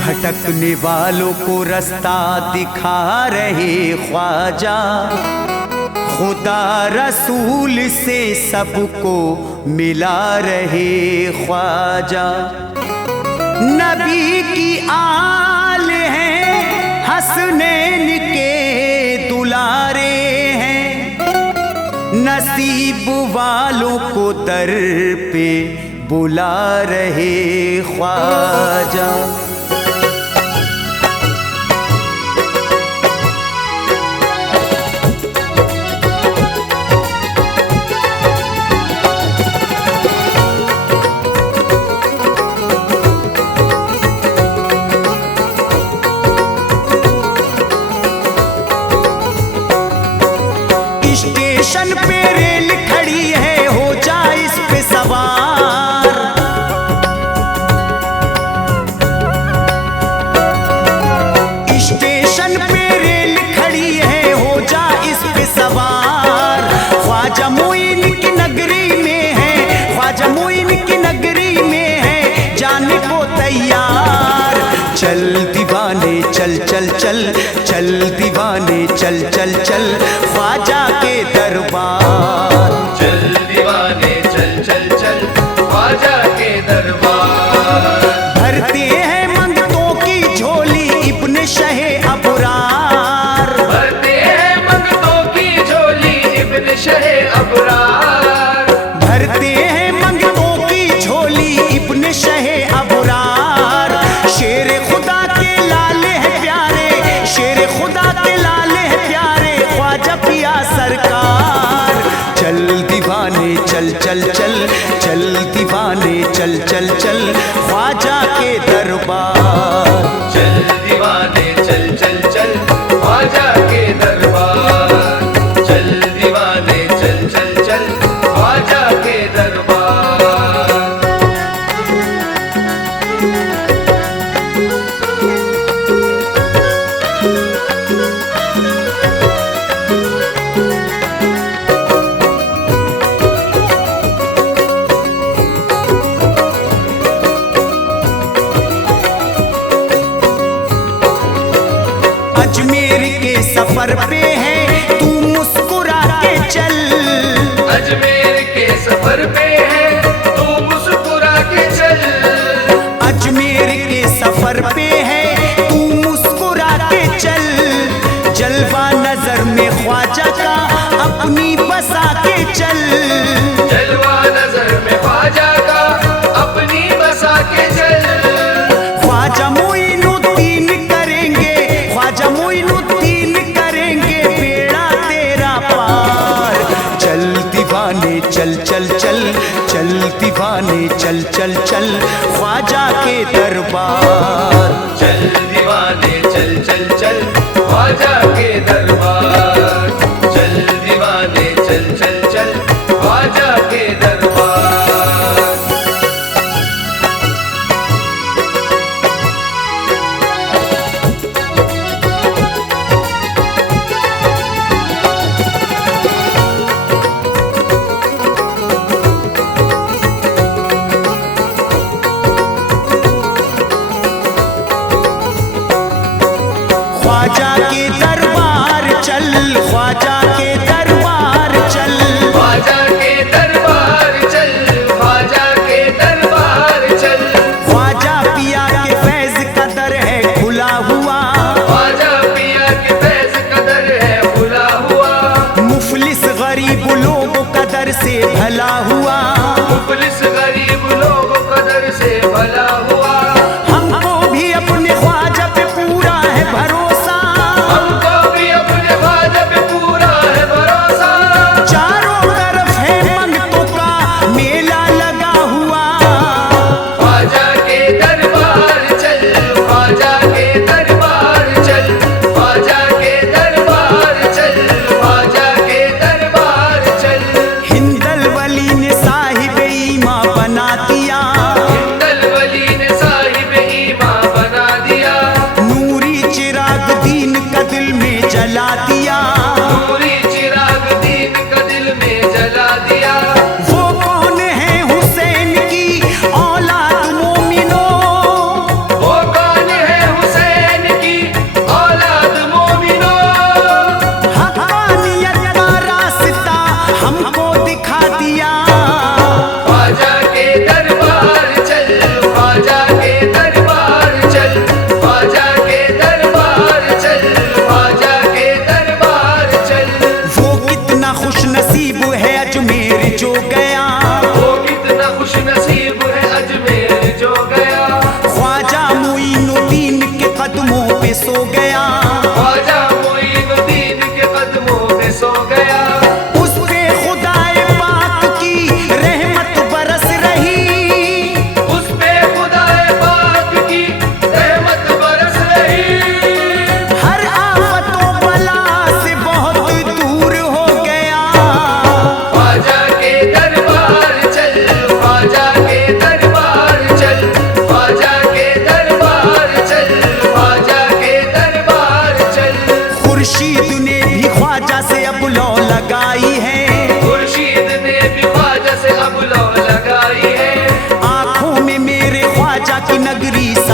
भटकने वालों को रास्ता दिखा रहे ख्वाजा, खुदा रसूल से सबको मिला रहे ख्वाजा। नबी की आल हैं, हसनैन के दुलारे हैं, नसीब वालों को दर पे बुला रहे ख्वाजा। स्टेशन पे रेल खड़ी है, हो जा इस पे सवार। स्टेशन पे रेल खड़ी है, हो जा इस पे सवार। ख्वाजा मोइन की नगरी में है, ख्वाजा मोइन की नगरी में है, जाने को तैयार। चल दीवाने चल चल चल, चल दीवाने चल चल चल, ख्वाजा के दरबार। चल दीवाने चल चल चल, ख्वाजा के दरबार। भरते हैं मंगतों की झोली इब्न शहे अबरार, भरते हैं मंगतों की झोली इब्न शहे अबरार। भरते हैं मंगतों की झोली इब्न शहे अबरार। शेर खुदा के लाले हैं प्यारे, शेर खुदा के लाले हैं प्यारे, ख्वाजा पिया सरकार। चल दीवाने चल चल चल, चल दीवाने चल चल चल, ख्वाजा के दरबार। चल दीवाने चल चल चल, ख्वाजा के दरबार। चल दीवाने चल चल चल, ख्वाजा के दरबार। अजमेर के सफर पे है, तू मुस्कुरा के चल। अजमेर के सफर पे है, तू मुस्कुरा के चल। अजमेर के सफर पे है, तू मुस्कुरा के चल। जलवा नजर में ख्वाजा का अपनी बसा के चल। जलवा नजर में ख्वाजा का अपनी बसा के चल। ख्वाजा मोइनुद्दीन करेंगे, ख्वाजा मोइनुद्दीन करेंगे बेड़ा तेरा पार। चल दीवाने चल चल चल, चल दीवाने चल चल चल, ख्वाजा के दरबार। चल दीवाने चल चल चल, ख्वाजा के दरबार। चल दीवाने चल चल चल, ख्वाजा के दरबार। ख्वाजा के दरबार चल, ख्वाजा के दरबार चल। ख्वाजा के दरबार चल, ख्वाजा के दरबार चल। ख्वाजा पिया के फैज कदर है खुला हुआ, ख्वाजा पिया के फैज कदर है खुला हुआ। मुफलिस गरीब लोगों कदर से भला हुआ। मुफलिस गरीब लोग कदर से भला हुआ। हमको भी अपने ख्वाजा पे पूरा है भरोसा, हमको भी अपने ख्वाजा पे पूरा है भरोसा। चारों तरफ है मंगतों का मेला लगा हुआ। ख्वाजा के दरबार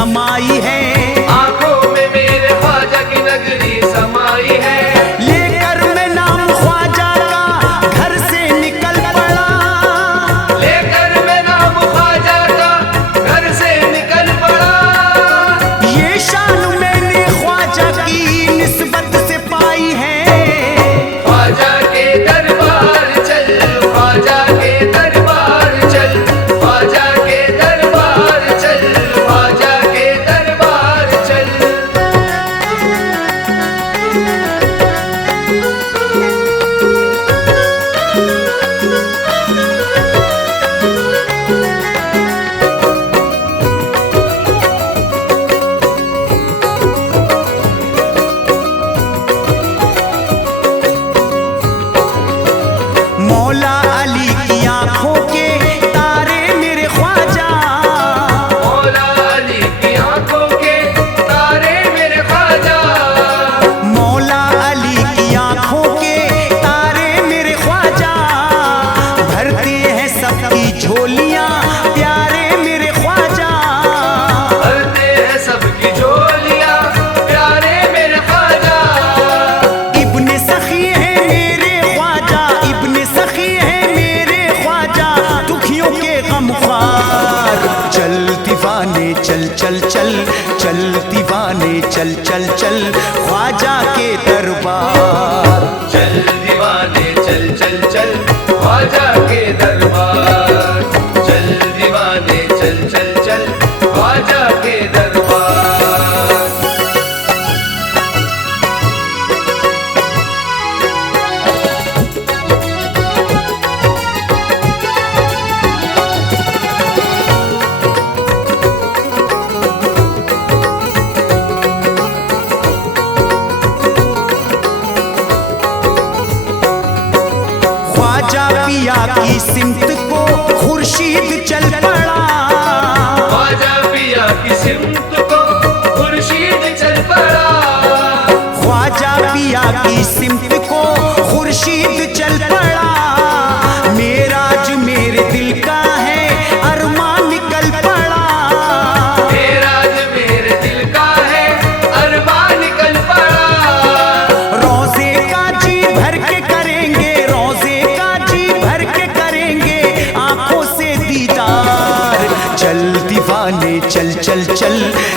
समाई है, आंखों में मेरे ख्वाजा की नगरी समाई है। लेकर मैं नाम ख्वाजा का घर से निकल पड़ा, लेकर मैं नाम ख्वाजा का घर से निकल पड़ा। ये शान मैंने ख्वाजा की निस्बत से पाई है। ख्वाजा के दरबार चल, ख्वाजा के दरबार चल, ख्वाजा के दरबार चल, ख्वाजा के दरबार चल। मौला अली की आंखों के तारे मेरे ख्वाजा, मौला अली की आंखों के तारे मेरे ख्वाजा। मौला अली की आंखों के तारे मेरे ख्वाजा, भरते हैं सबकी झोलियां प्यारे मेरे ख्वाजा। भरते हैं सबकी झोलियां प्यारे मेरे ख्वाजा। इब्ने सखी है मेरे ख्वाजा, इब्ने सखी है मेरे ख्वाजा, दुखियों के गमख्वार। चल दीवाने चल चल चल, चल दीवाने चल चल चल, ख्वाजा के दरबार। चल दीवाने चल चल चल, ख्वाजा के दरबार। चल दीवाने चल चल चल, ख्वाजा के दरबार। ख्वाजा पिया की सिमत को खुर्शीद चल पड़ा, ख्वाजा पिया की सिमत को खुर्शीद चल पड़ा। ख्वाजा पिया की सिमत को खुर्शीद चल पड़ा। मेराज मेरे दिल का है अरमान निकल पड़ा, मेराज मेरे दिल का है अरमान निकल पड़ा। रोजे का जी भर के करेंगे, रोजे का जी भर के करेंगे आंखों से दीदार। चल दीवाने चल चल चल,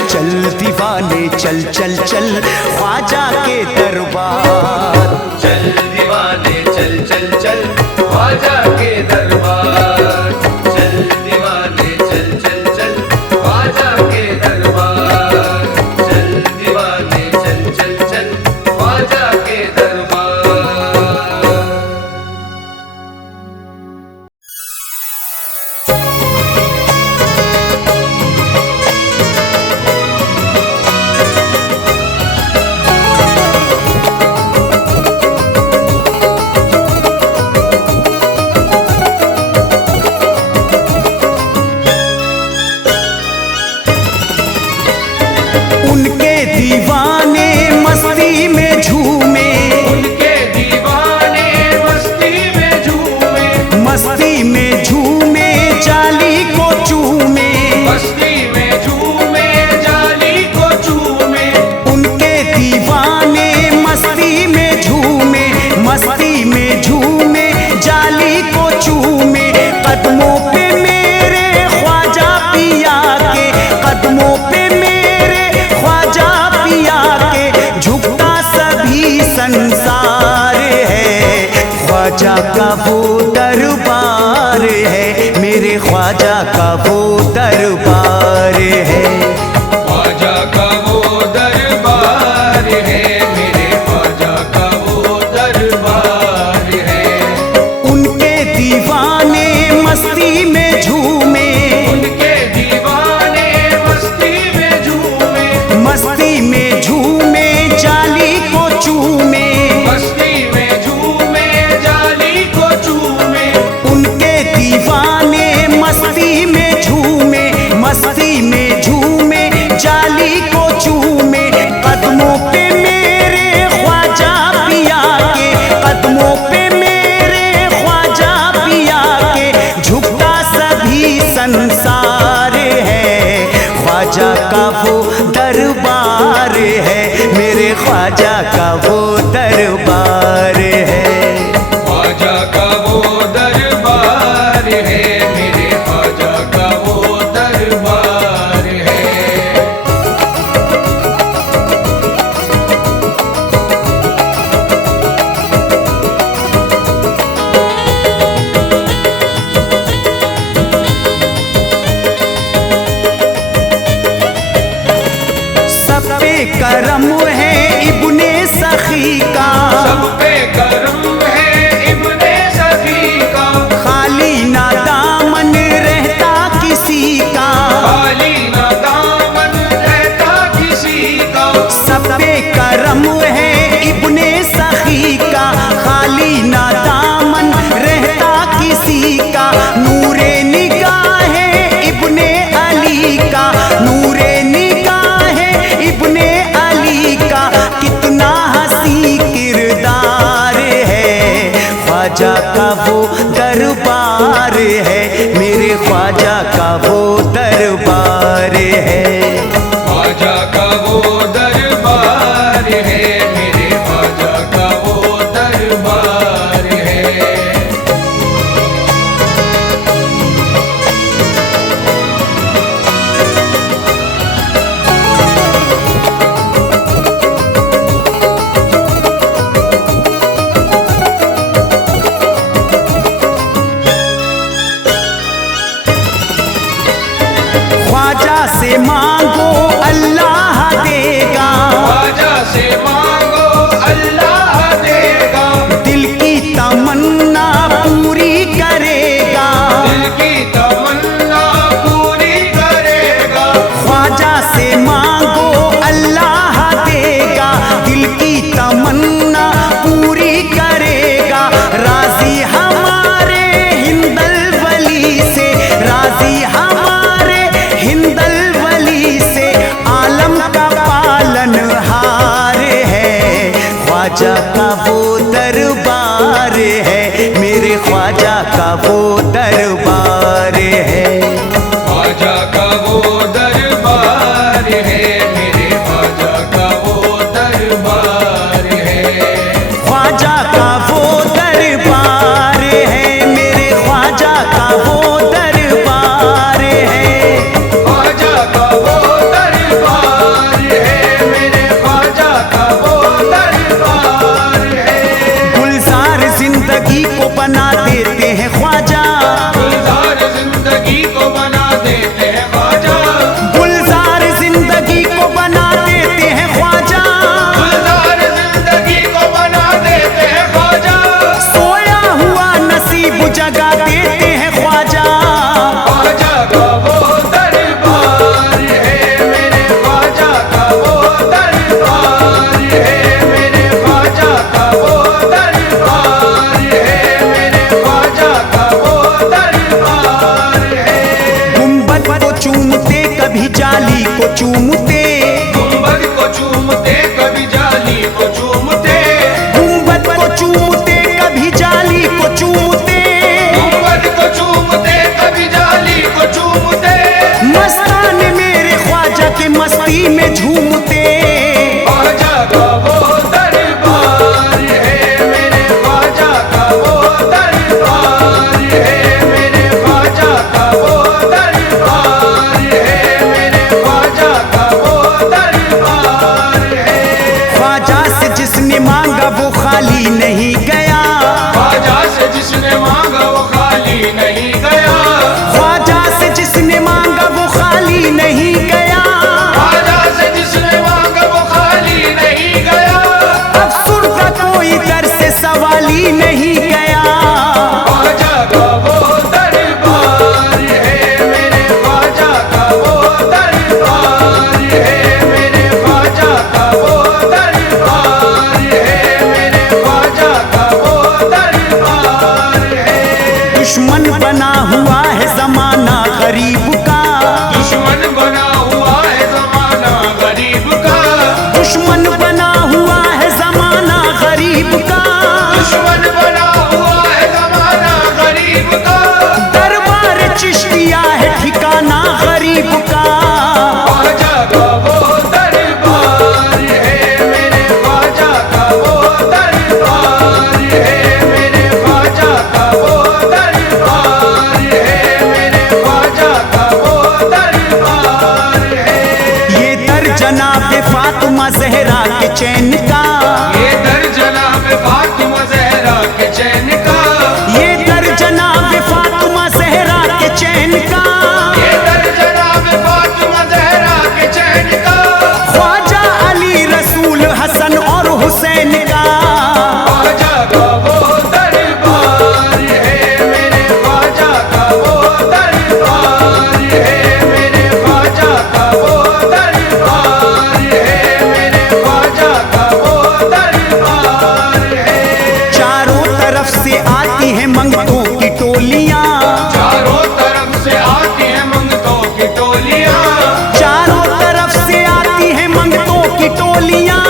चल दीवाने चल चल चल, ख्वाजा के दरबार। चल दीवाने चल चल चल, ख्वाजा के दरबार। चल दीवाने चल चल चल, ख्वाजा के दरबार। चल दीवाने चल चल चल, ख्वाजा के दरबार। उनके दीवाने मस्ती में झूमे, उनके दीवाने मस्ती में झूमे, मस्ती में झूमे जाली को चूमे। मस्ती में झूमे जाली को चूमे। उनके दीवाने मस्ती में झूमे, मस्ती में झूमे जाली को चूमे। कदमों पे मेरे ख्वाजा पिया के, कदमों पे मेरे ख्वाजा पिया के, झुकता सभी संसार है। ख्वाजा का वो दरबार है, मेरे ख्वाजा का वो दरबार है। ख्वाजा का वो दरबार है, मेरे ख्वाजा का वो दरबार है। उनके दीवाने मस्ती में झूमे, उनके दीवाने मस्ती में झूमे, मस्ती में झूमे जाली को चूमे। मस्ती में झूमे जाली को चूमे। वो दरबार है, मेरे ख्वाजा का वो दरबार है। ख्वाजा का वो दरबार है, मेरे ख्वाजा का वो दरबार है। सब पे करम है इब्ने सखी का, सब पे करम है इब्ने सखी का, खाली ना दामन रहता किसी का, खाली ना दामन रहता किसी का। सब पे करम है इब्ने सखी का, खाली ना दामन रहता किसी का। नूरे निगाह है इब्ने अली का, नूरे निगाह है इब्ने अली का, कितना हसी किरदार है। ख्वाजा का वो दरबार है, मेरे ख्वाजा का वो दरबार है। ख्वाजा का वो दरबार है, मेरे ख्वाजा का वो दरबार है। ख्वाजा से मांगो अल्लाह देगा, ख्वाजा से मांगो अल्लाह देगा, दिल की तमन्ना पूरी करेगा। दिल की तमन्ना पूरी करेगा। ख्वाजा से मांगो अल्लाह देगा, दिल की तमन्ना पूरी करेगा। राजी हमारे हिंदल वली से, राजी हमारे हिंदल वली से, आलम का पालनहार है। ख्वाजा का वो दरबार है, मेरे ख्वाजा का वो दरबार है। ख्वाजा का वो दरबार है, मेरे ख्वाजा का वो दरबार है। ख्वाजा का वो दरबार है, मेरे ख्वाजा का वो दरबार है। ख्वाजा का वो दरबार है, मेरे ख्वाजा का वो दरबार है। गुलजार जिंदगी को बना देते हैं ख्वाजा, गुलजार जिंदगी को बना देते हैं ख्वाजा, गुलजार जिंदगी को बना देते हैं ख्वाजा। गुलजार जिंदगी को बना देते हैं ख्वाजा। सोया हुआ नसीब जगा देते हैं ख्वाजा। ख्वाजा का वो दरबार है, मेरे ख्वाजा का वो दरबार है, मेरे ख्वाजा का वो दरबार है, मेरे ख्वाजा का वो दरबार है। गुंबद को चूमते कभी जाली को चूमते, गुंबद को चूमते कभी जाली को चूमते, गुंबद को चूमते कभी जाली को चूमते। गुंबद को चूमते कभी जाली को चूमते। मस्तान मेरे ख्वाजा के मस्ती में झूमते। ख्वाजा का वो दरबार है, मेरे ख्वाजा का वो दरबार है, मेरे ख्वाजा का वो दरबार है, मेरे ख्वाजा का वो दरबार है। ख्वाजा से जिसने मांगा वो खाली नहीं गया, ख्वाजा से जिसने मांगा वो खाली नहीं गया, ख्वाजा से जिसने मांगा वो खाली नहीं गया। ख्वाजा से जिसने जनाब फातिमा ज़हरा के चैन का, ये दर जनाब फातिमा ज़हरा के चैन का, ये दर जनाब फातिमा ज़हरा के चैन का, ये दर जनाब फातिमा ज़हरा के चैन का। ख्वाजा अली रसूल हसन और हुसैन का, ख्वाजा का वो दरबार है मेरे ख्वाजा का वो दरबार है मेरे ख्वाजा का वो दरबार है मेरे ख्वाजा का वो दरबार है। चारों तरफ से आती हैं मंगतों की टोलियां, चारों तरफ से आती हैं मंगतों की टोलियां, चारों तरफ से आती हैं मंगतों की टोलियां,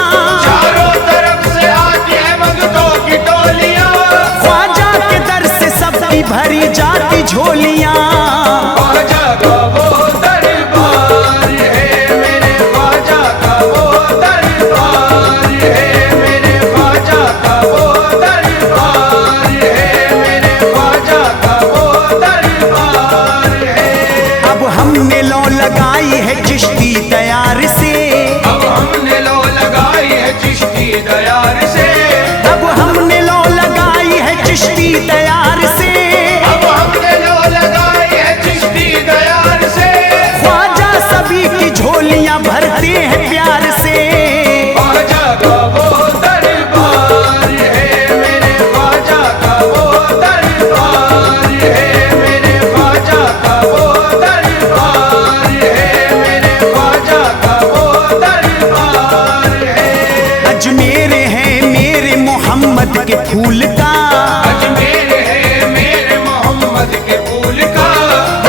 चारों तरफ से आती हैं मंगतों की टोलियां। ख्वाजा के दर से सबकी भरी जाती झोलियां, ख्वाजा का वो दरबार है मेरे ख्वाजा का वो दरबार है मेरे ख्वाजा का वो दरबार है मेरे ख्वाजा का वो दरबार है। अब हमने लौ लगाई है चिश्ती तैयार से, अब हमने लो लगाई है चिश्ती दयार से, अब हमने लौ लगाई है चिश्ती तैयार से, अब हमने लो लगाई है चिश्ती दयार से। ख्वाजा सभी की झोलियां भरते हैं प्यार से, ख्वाजा का वो दरबार है मेरे ख्वाजा का वो दरबार है मेरे ख्वाजा का वो दरबार है मेरे ख्वाजा का वो दरबार है। अजमेर है मेरे मोहम्मद के फूल का, अजमेर है मेरे मोहम्मद के फूल का,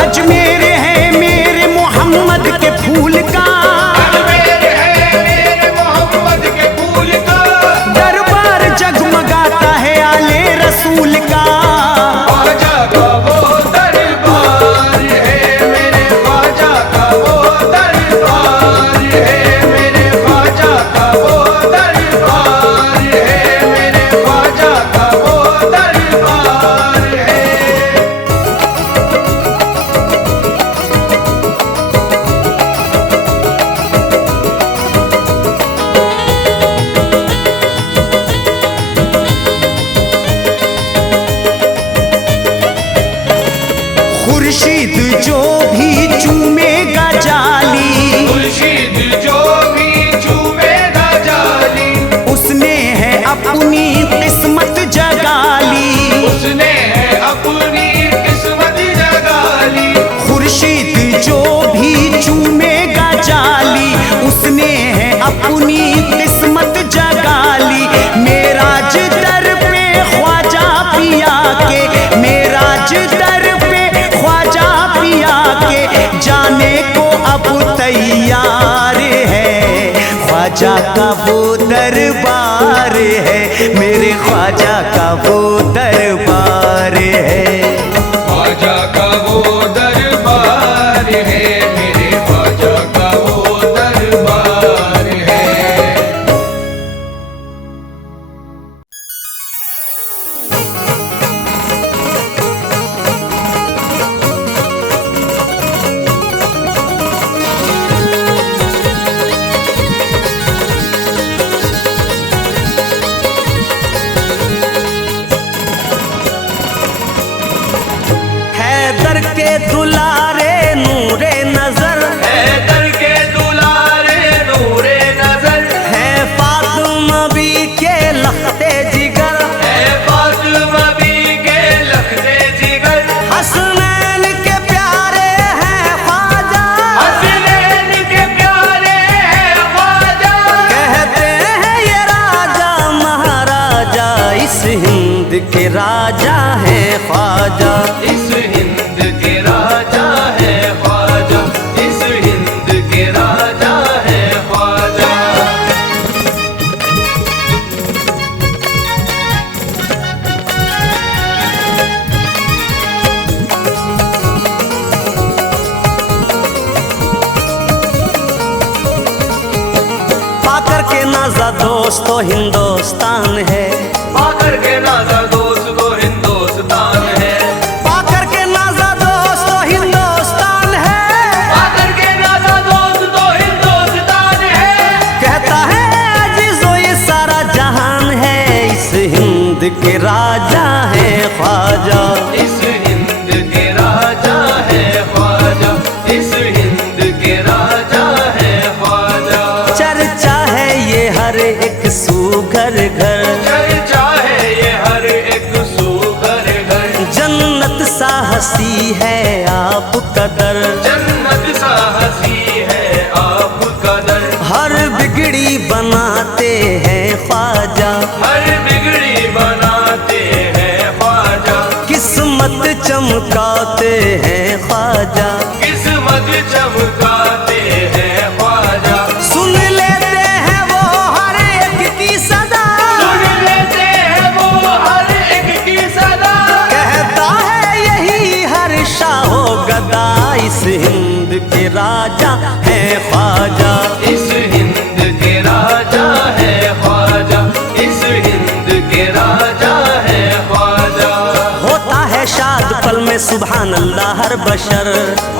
अजमेर है मेरे मोहम्मद के फूल का, अजमेर है मेरे मोहम्मद के फूल का। दरबार जगमगाता है आले रसूल का, ख्वाजा का वो दरबार है मेरे ख्वाजा का वो दरबार है मेरे ख्वाजा का वो दरबार है मेरे ख्वाजा का वो दरबार है। खुर्शीद जो भी चूमेगा जाली, खुर्शीद जो भी चूमेगा जाली, उसने है अपनी किस्मत जगाली, उसने है अपनी किस्मत जगाली। खुर्शीद जो भी चूमेगा जाली, उसने है अपनी किस्मत जगाली। मेराज दर पे ख्वाजा पिया के, मेराज दर पे ख्वाजा पिया के, जाने को अब तैयार है। ख्वाजा का वो दरबार है मेरे ख्वाजा का वो दरबार है। ख्वाजा का वो दरबार है मेरे ख्वाजा का वो दरबार है। हैदर के दुलारे नूरे नजर, हैदर के दुलारे नूरे नजर, है फातिमा बी के लखते जिगर, है फातिमा बी के लखते जिगर, हसनैन के प्यारे हैं ख्वाजा, हसनैन के प्यारे हैं ख्वाजा। कहते हैं ये राजा महाराजा, इस हिंद के राजा हैं ख्वाजा। इस हिंद के राजा है ख्वाजा, इस हिंद के राजा है ख्वाजा। पाकर के नाजा दोस्त तो हिंदुस्तान है, पाकर के नाजा दोस्त तो हिंदुस्तान है, पाकर के नाजा दोस्त तो हिंदुस्तान है, पाकर के नाजा दोस्त तो हिंदुस्तान सुघर घर, चर्चा है ये हर एक सुघर घर। जन्नत सा हंसी है आपका दर, जन्नत सा हंसी है आपका दर। हर बिगड़ी बनाते हैं ख्वाजा, हर बिगड़ी बनाते हैं ख्वाजा। किस्मत चमकाते हैं ख्वाजा, किस्मत चमकाते हैं ख्वाजा। सुन लेते हैं वो हर एक की सदा, सुन लेते हैं वो हर एक की सदा। कहता है यही हर शाहो गदा, इस हिंद के राजा है ख्वाजा। इस हिंद के राजा है ख्वाजा, इस हिंद के राजा है ख्वाजा। होता है शाद पल में सुभान अल्लाह हर बशर,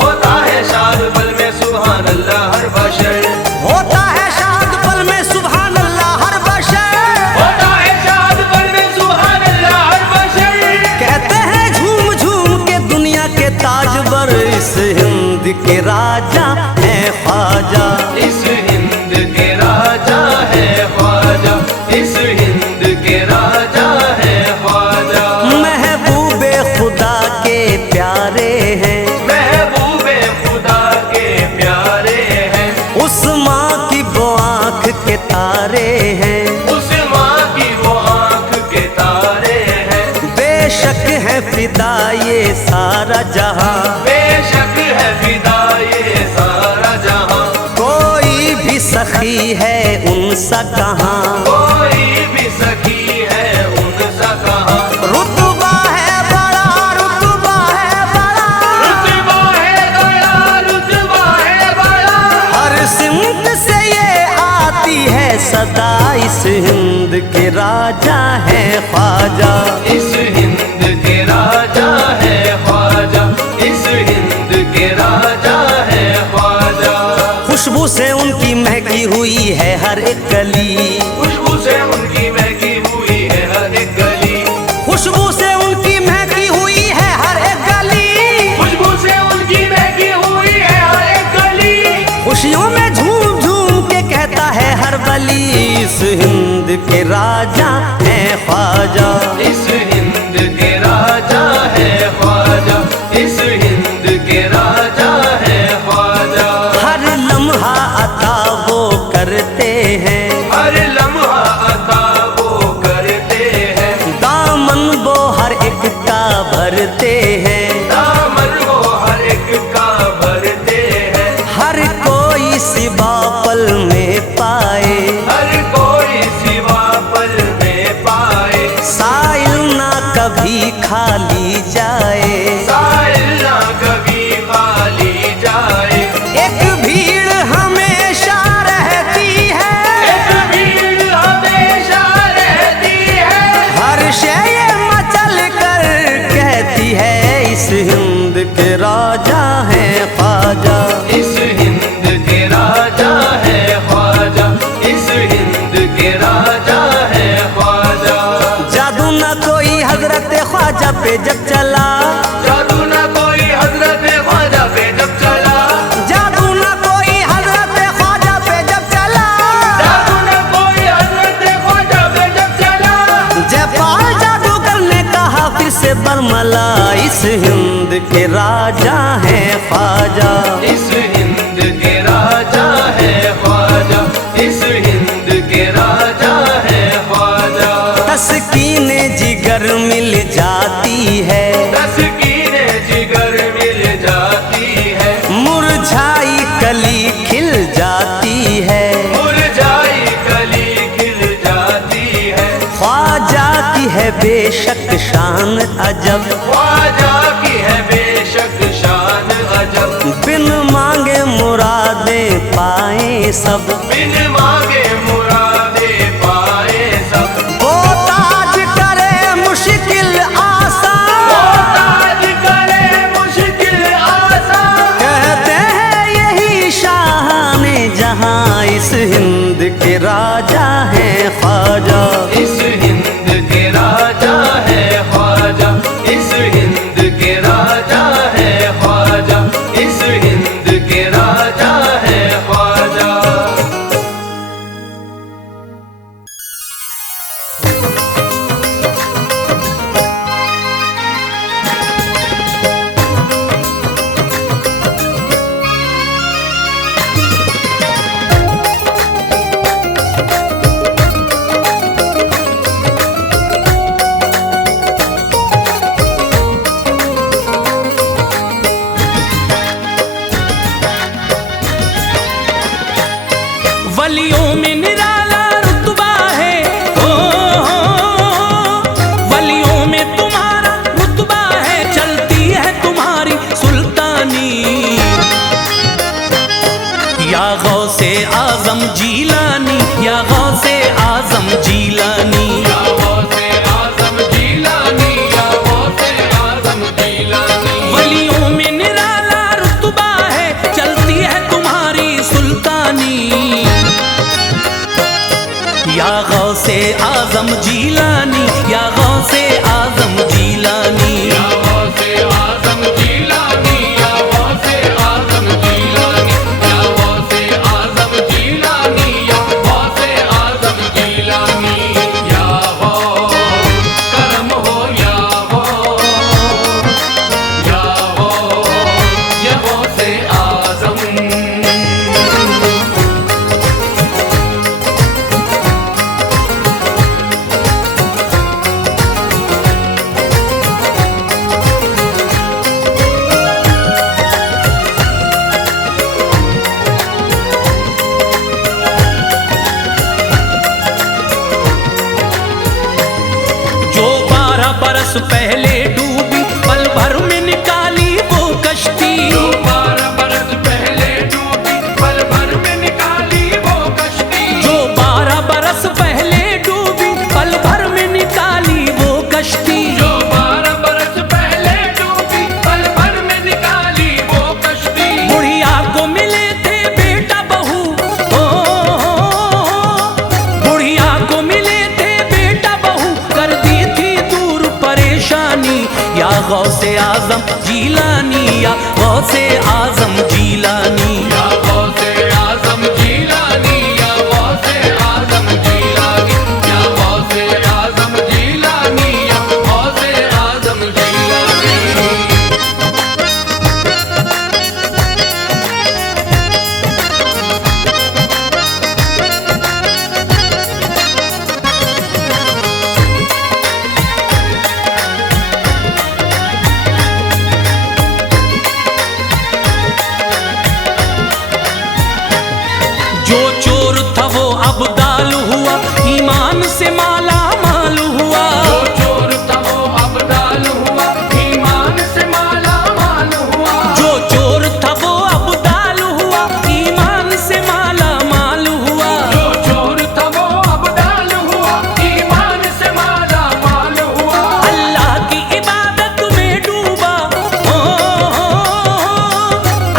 होता है शाद पल में सुभान अल्लाह हर बशर। होता है शाद पल में सुभान अल्लाह हर बशर, होता है शाद पल में सुभान अल्लाह हर बशर। कहते हैं झूम झूम के दुनिया के ताजवर, इस हिंद के राजा है ख्वाजा। इस हिंद के राजा है ख्वाजा, इस हिंद के राजा है ख्वाजा। महबूबे खुदा के प्यारे हैं, महबूबे खुदा के प्यारे हैं। उस माँ की वो आँख के तारे हैं, उस माँ की वो आँख के तारे हैं। बेशक है फिदा ये सारा जहां, बेशक है फिदा ये सारा जहां। कोई भी सखी है उनसा कहाँ, कोई भी सखी है उनसा कहाँ। रुतबा है बड़ा, रुतबा है बड़ा, रुतबा है बड़ा, रुतबा है बड़ा। हर सिमत से ये आती है सदा, इस हिंद के राजा है ख्वाजा। इस हिंद के राजा है ख्वाजा, इस हिंद के राजा है ख्वाजा। खुशबू से उनकी महकी हुई है हर एक गली, खुशबू से उनकी महकी हुई है हर एक गली। खुशबू से उनकी महकी हुई है हर एक गली, खुशबू से उनकी महकी हुई है हर एक गली। खुशियों में झूम झूम के कहता है हर बली, इस हिंद के राजा है ख्वाजा। इस हिंद के राजा है ख्वाजा, इस हिंद के राजा है ख्वाजा। हर लम्हा अता वो करते हैं, हर लम्हा अता वो करते हैं। दामन वो हर एक का भरते हैं, दामन वो हर एक का भरते हैं। हर कोई सिवा पल में पाए, हर कोई सिवा पल में पाए। साइल ना कभी खाली जाए, साइल ना कभी खाली जाए। एक भीड़ हमेशा रहती है, एक भीड़ हमेशा रहती है। हर शय मचल कर कहती है, इस हिंद के राजा है ख्वाजा। इस हिंद के राजा है ख्वाजा, इस हिंद के राजा है ख्वाजा। जादू ना कोई हजरत ख्वाजा पे जब चला, जादू ना कोई हजरत ख्वाजा पे जब चला। जादू ना कोई हजरत ख्वाजा पे जब चला, जादू ना कोई हजरत ख्वाजा पे जब चला। जयपाल जादूगर ने कहा फिर से बरमला, इस हिंद के राजा है ख्वाजा। इस हिंद के राजा है ख्वाजा, इस हिंद के राजा है ख्वाजा। तस्कीने जिगर मिल जाती है, तस्कीने जिगर मिल जाती है। मुरझाई कली खिल जाती है, मुरझाई कली खिल जाती है। ख्वाजा की है बेशक शान अजब, ख्वाजा की है बेशक शान अजब। बिन मांगे मुरादें पाए सब, बिन मांगे मुरादे पाए सब। वो ताज करे मुश्किल आसान, वो ताज करे मुश्किल आसान। कहते हैं यही शान जहां, इस हिंद के राजा है ख्वाजा। इस हिंद के राजा है ख्वाजा, इस हिंद के राजा है ख्वाजा, इस हिंद के राजा है ख्वाजा। वलियों में निराला रुतबा है, वलियों में तुम्हारा रुतबा है, चलती है तुम्हारी सुल्तानी। या गौसे आजम जीलानी, या गौसे आजम जीलानी, या गौसे आजम जीलानी, या गौसे आजम जीलानी। वलियों में निराला रुतबा है, चलती है तुम्हारी सुल्तानी। या गौसे आजम जीलानी, या गौसे आजम जीलानी, या गौसे आजम जीलानी, या गौसे आजम जीलानी, या गौसे आजम जीलानी, या गौसे आजम जीलानी। या हो करम हो, या हो ये गौसे आजम। जो 12 बरस पहले डूबी, पल भर में निकाली वो कश्ती। 12 बरस पहले डूबी, पल भर में निकाली वो कश्ती। जो 12 बरस पहले डूबी, पल भर में निकाली वो कश्ती। जो 12 बरस पहले डूबी, पल भर में निकाली वो कश्ती। बुढ़िया को मिले थे बेटा बहू, बुढ़िया को मिले थे बेटा बहू, कर दी थी दूर परेशानी। या गौसे आजम जीलानी, या गौसे आजम जीलानी, या गौसे आजम जीलानी, या गौसे आजम जीलानी, या गौसे आजम जीलानी, या गौसे आजम जीलानी। जो चोर था वो अब्दाल हुआ, ईमान से माला माल हुआ। जो चोर था वो अब्दाल हुआ, ईमान से माला माल हुआ। जो चोर था वो अब्दाल हुआ, ईमान से माला माल हुआ। जो चोर था वो अब्दाल हुआ, ईमान से माला माल हुआ। अल्लाह की इबादत में डूबा,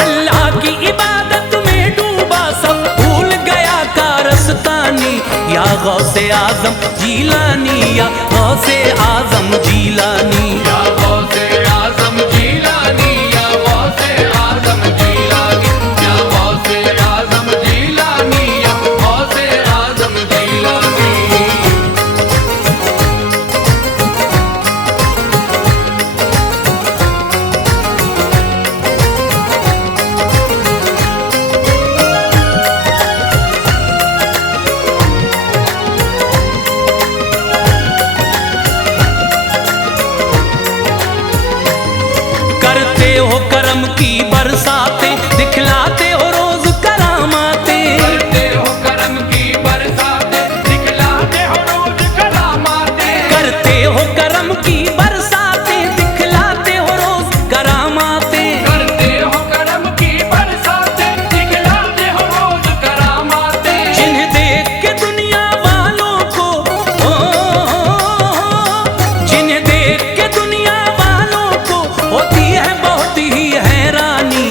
अल्लाह की इबादत में डूबा, सब भूल गया कारस्तानी। या गौसे आजम जीलानी, या गौसे आजम जीलानी, या गौसे आजम जीलानी, या गौसे आजम जीलानी, या गौसे आजम जीलानी, या गौसे आजम जीलानी। करते हो करम की बरसातें, दिखलाते हो रोज करामातें। करते हो करम की बरसातें, दिखलाते हो रोज करामातें। करते हो करम की बरसातें, दिखलाते हो रोज करामातें। करते हो करम की बरसातें, दिखलाते हो रोज करामातें। जिन्हें देख के दुनिया वालों को, जिन्हें देख के दुनिया वालों को होती है बहुत ही हैरानी।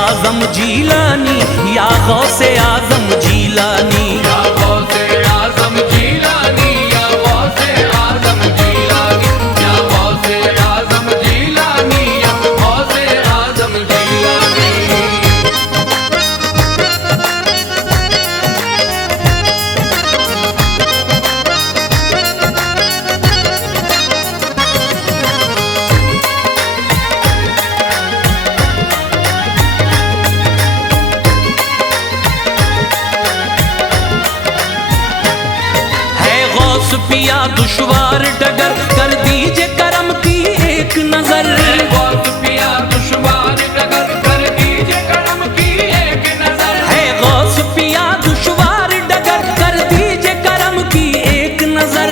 आजम जीलानी, या गौसे आजम जीलानी। या गौसे आजम जीलानी, या गौसे आजम जीलानी, या गौसे आजम जीलानी, या गौसे आजम जीलानी। पिया दुश्वार डगर, कर दीजिए करम की एक नजर। गौस पिया दुश्वार डगर, कर दीजिए करम की एक नजर। है गौस पिया दुश्वार डगर, कर दीजिए करम की एक नजर।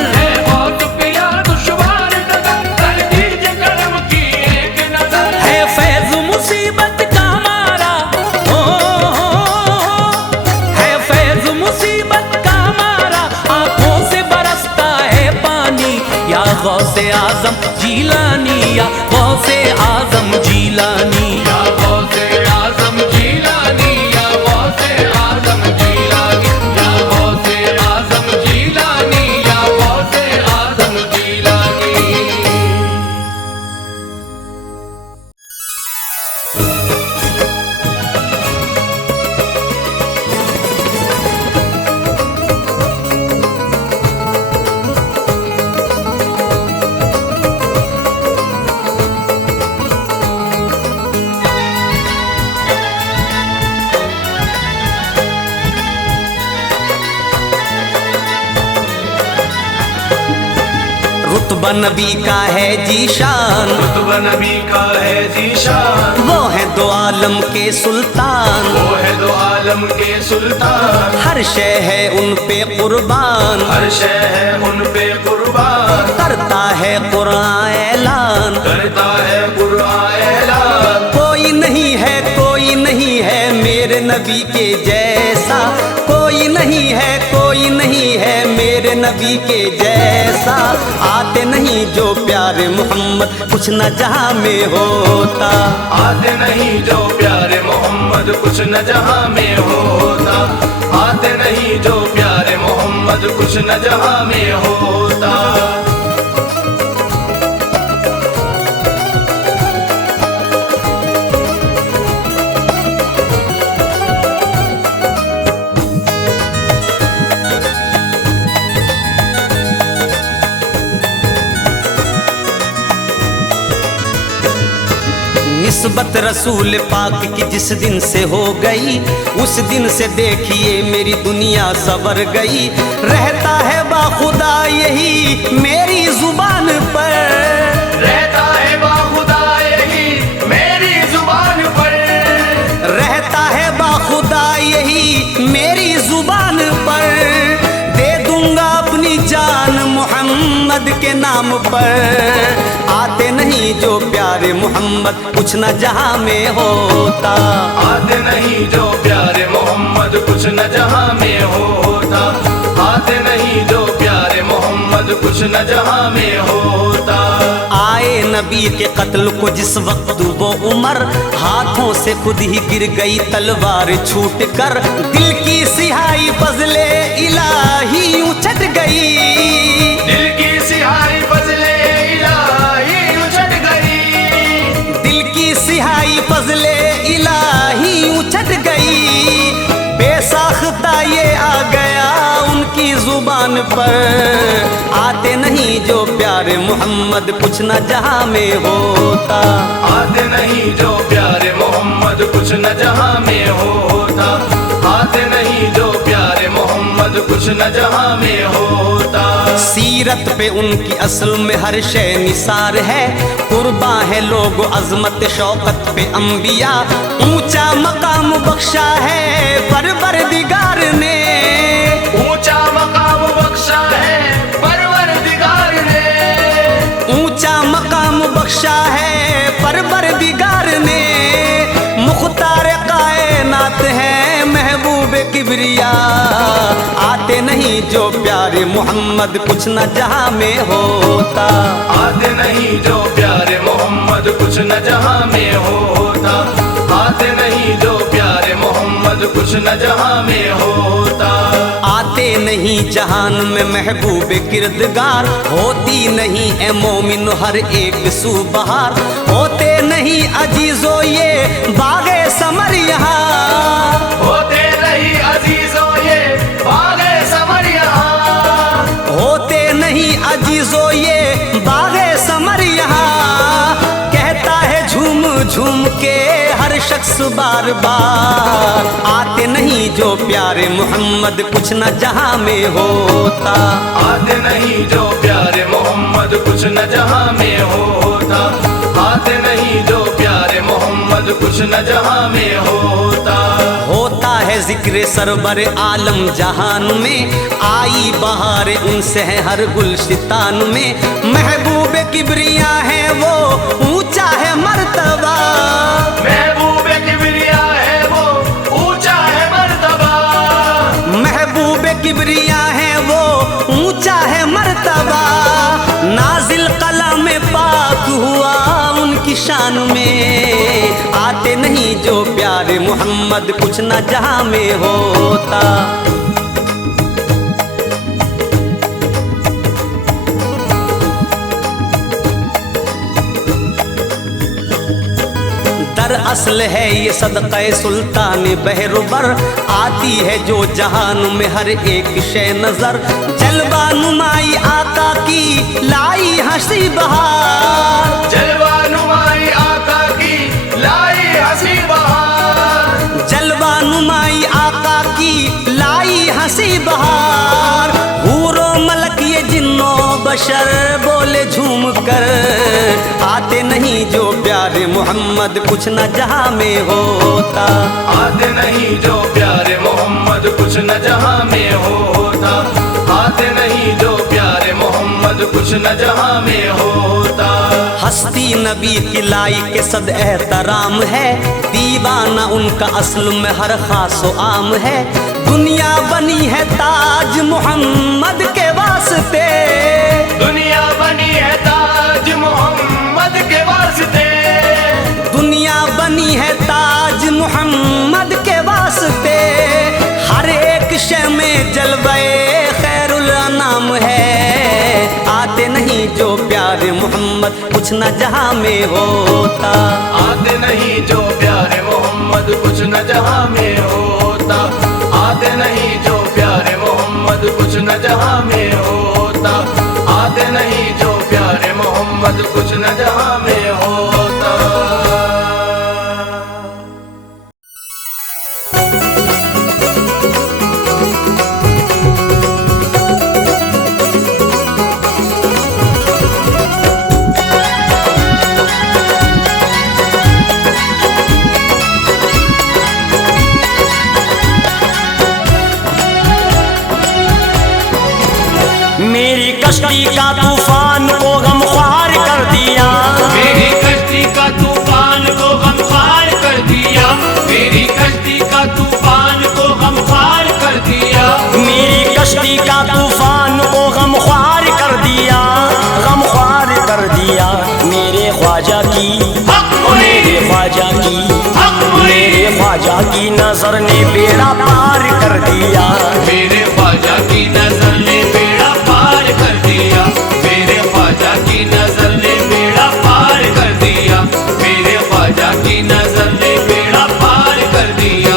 गौस पिया दुश्वार डगर, कर दीजिए करम की एक नजर। है फैज मुसीबत का मारा, है फैज मुसीबत का मारा, आंखों से बरसता है पानी। या गौसे आजम जीलानी, या गौसे आजम जीलानी। या गौसे आजम जीलानी, या गौसे आजम जीलानी, या गौसे आजम जीलानी, या गौसे आजम जीलानी। रुतबा नबी का है जीशान, रुतबा नबी का है जीशान, वो है दो आलम के सुल्तान। वो है दो आलम के सुल्तान, हर शय है उन पे कुर्बान, हर शय है उन पे कुर्बान। करता है कुरान ऐलान, करता है कुरान ऐलान। कोई नहीं है, कोई नहीं है मेरे नबी के जैसा। कोई नहीं है, कोई नहीं है मेरे नबी के जैसा। आते नहीं जो प्यारे मोहम्मद, कुछ न जहां में होता। आते नहीं जो प्यारे मोहम्मद, कुछ न जहां में होता। आते नहीं जो प्यारे मोहम्मद, कुछ न जहां में होता। निस्बत रसूल पाक की जिस दिन से हो गई, उस दिन से देखिए मेरी दुनिया सवर गई। रहता है बाखुदा यही मेरी जुबान पर, रहता है बाखुदा यही मेरी जुबान पर। रहता है बाखुदा यही मेरी जुबान पर। दे दूंगा अपनी जान मोहम्मद के नाम पर। आते नहीं जो प्यारे मोहम्मद, कुछ न जहां में होता। आते नहीं जो प्यारे मोहम्मद, कुछ न जहां में होता। आते नहीं जो प्यारे मोहम्मद, कुछ न जहां में होता। आए नबी के कत्ल को जिस वक्त वो उमर, हाथों से खुद ही गिर गई तलवार छूट कर। दिल की सिहाई फजले इलाही उछट गई, दिल की सिहाई फजले इलाही उछट गई। दिल की सिहाई फजले इलाही उछट गई। बेसाख्ता ये आ गया उनकी जुबान पर। आते नहीं जो प्यारे मोहम्मद, कुछ न जहां में होता। आते नहीं जो प्यारे मोहम्मद, कुछ न जहां में होता। आते नहीं जो प्यारे मोहम्मद, कुछ न जहां में होता। सीरत पे उनकी असल में हर शय निसार है। कुर्बा है लोग अजमत शौकत पे अंबिया। ऊंचा मकाम बख्शा है परवरदिगार ने, ऊंचा मकाम बख्शा है परवरदिगार ने। ऊंचा मकाम बख्शा है परवरदिगार ने। मुख्तार कायनात है महबूब किबरिया। आते नहीं नहीं जो प्यारे मोहम्मद कुछ न जहां में होता। आते नहीं जो प्यारे मोहम्मद कुछ न जहां में होता। आते नहीं जो प्यारे मोहम्मद कुछ न जहां में होता। आते नहीं जहान में महबूब किरदगार, होती नहीं है मोमिन हर एक सू बहार। होते नहीं अजीजो ये बागे समर यहाँ, होते नहीं अजीजो ये बागे समर यहाँ। होते नहीं अजीजो ये बागे समर यहाँ। कहता है झूम झूम के हर शख्स बार बार। आते नहीं जो प्यारे मोहम्मद कुछ न जहां में होता। आते नहीं जो प्यारे मोहम्मद कुछ न जहां में होता। आते नहीं जो प्यारे मोहम्मद कुछ न जहां में होता। होता है जिक्र सरवर आलम जहान में, आई बहार उनसे है हर गुलशितान में। महबूब किबरिया है वो ऊंचा है मर्तबा, महबूब किबरिया है वो ऊंचा है मर्तबा। महबूब किबरिया है वो ऊंचा है मर्तबा। नाजिल कलम पाक हुआ उनकी शान में। आते नहीं जो प्यारे मोहम्मद कुछ न जहां में होता। असल है ये सदक़े सुल्तान बहरुबर। आती है जो जहान में हर एक शय नजर। जलवा नुमाई आका की लाई हंसी बहार, जलवा नुमाई आका की लाई हंसी बहार। जलवा नुमाई आका की लाई हंसी बहार। हूरो मलक ये जिन्नो बशर बोले झूम कर। आते नहीं जो प्यारे मोहम्मद कुछ न जहां में होता। आते नहीं जो प्यारे मोहम्मद कुछ न जहां में होता। आते नहीं जो प्यारे मोहम्मद कुछ न जहां में होता। हस्ती नबी की लाई के सद एहतराम है। दीवाना उनका असल में हर खास व आम है। दुनिया बनी है ताज मोहम्मद के वास्ते, दुनिया बनी है ताज मोहम्मद के वास्ते। दुनिया बनी है ताज मोहम्मद के वास्ते। हर एक शय में जलवे खैरुल अनाम है। आते नहीं जो प्यारे मोहम्मद कुछ न जहां में होता। आते नहीं जो प्यारे मोहम्मद कुछ न जहां में होता। आते नहीं जो प्यारे मोहम्मद कुछ न जहां में होता। आते नहीं जो प्यारे मोहम्मद कुछ न जहां में होता। मेरी कश्ती का तूफान को गमख्वार कर दिया। मेरी कश्ती का तूफान को गमख्वार कर दिया। मेरी कश्ती का तूफान को गमख्वार कर दिया। मेरी कश्ती का तूफान को गमख्वार कर दिया, गमख्वार कर दिया। मेरे ख्वाजा की, मेरे ख्वाजा की, मेरे ख्वाजा की नजर ने बेड़ा पार कर दिया। मेरे ख्वाजा की नजर ने बेड़ा पार कर दिया। मेरे ख्वाजा की नजर ने बेड़ा पार कर दिया। मेरे ख्वाजा की नजर ने बेड़ा पार कर दिया।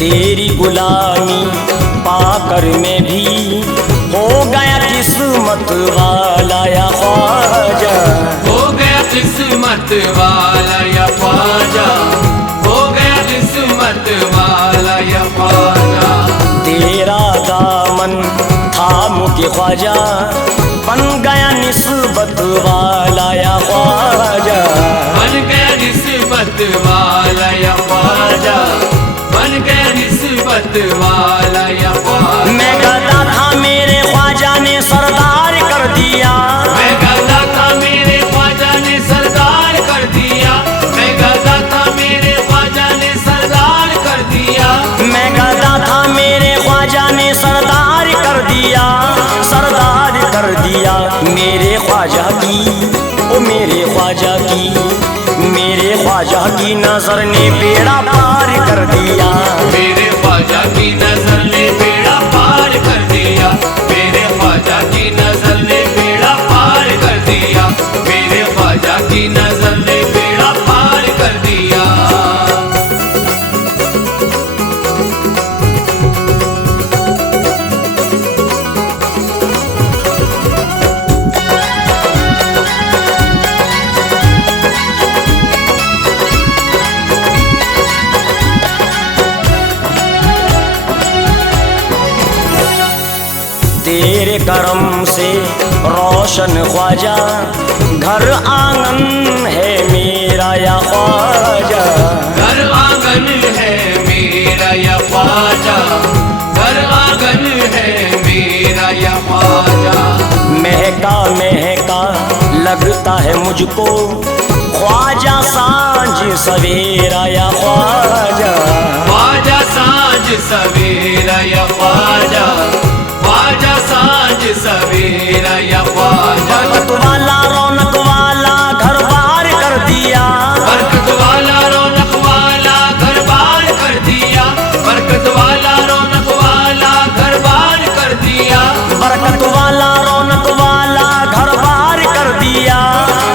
तेरी गुलामी पाकर मैं भी हो गया किस्मत वाला या ख्वाजा। हो गया किस्मत वाला या ख्वाजा। हो गया किस्मत वाला या ख्वाजा। तेरा दामन थाम के ख्वाजा, बन गया निस्बत वाला या ख्वाजा। बन गया निस्बत वाला या ख्वाजा। बन गया निस्बत मत वाला या ख्वाजा। मैं गधा था मेरे ख्वाजा ने सरदार कर दिया। मैं गधा था मेरे ख्वाजा ने सरदार कर दिया। मैं गधा था मेरे ख्वाजा ने सरदार कर दिया। मैं गधा था मेरे ख्वाजा ने सरदार कर दिया। सरदार कर दिया मेरे ख्वाजा की, ओ मेरे ख्वाजा की, मेरे ख्वाजा की नजर ने बेड़ा पार कर दिया। मेरे ख्वाजा की नजर ने बेड़ा पार कर दिया। मेरे ख्वाजा की नजर ने बेड़ा पार कर दिया। मेरे ख्वाजा की नजर ने बेड़ा पार कर दिया। तेरे करम से रोशन ख्वाजा, घर आंगन है मेरा या ख्वाजा। घर आंगन है मेरा या ख्वाजा। घर आंगन है मेरा या ख्वाजा। महका महका लगता है मुझको ख्वाजा सांझ सवेरा या ख्वाजा। ख्वाजा सांझ सवेरा या ख्वाजा। ख्वाजा सांझ सवेरा या ख्वाजा। बरकत वाला रौनक वाला घर बार कर दिया। बरकत वाला रौनक वाला घर बार कर दिया। बरकत वाला रौनक वाला घर बार कर दिया। बरकत वाला रौनक वाला घर बार कर दिया।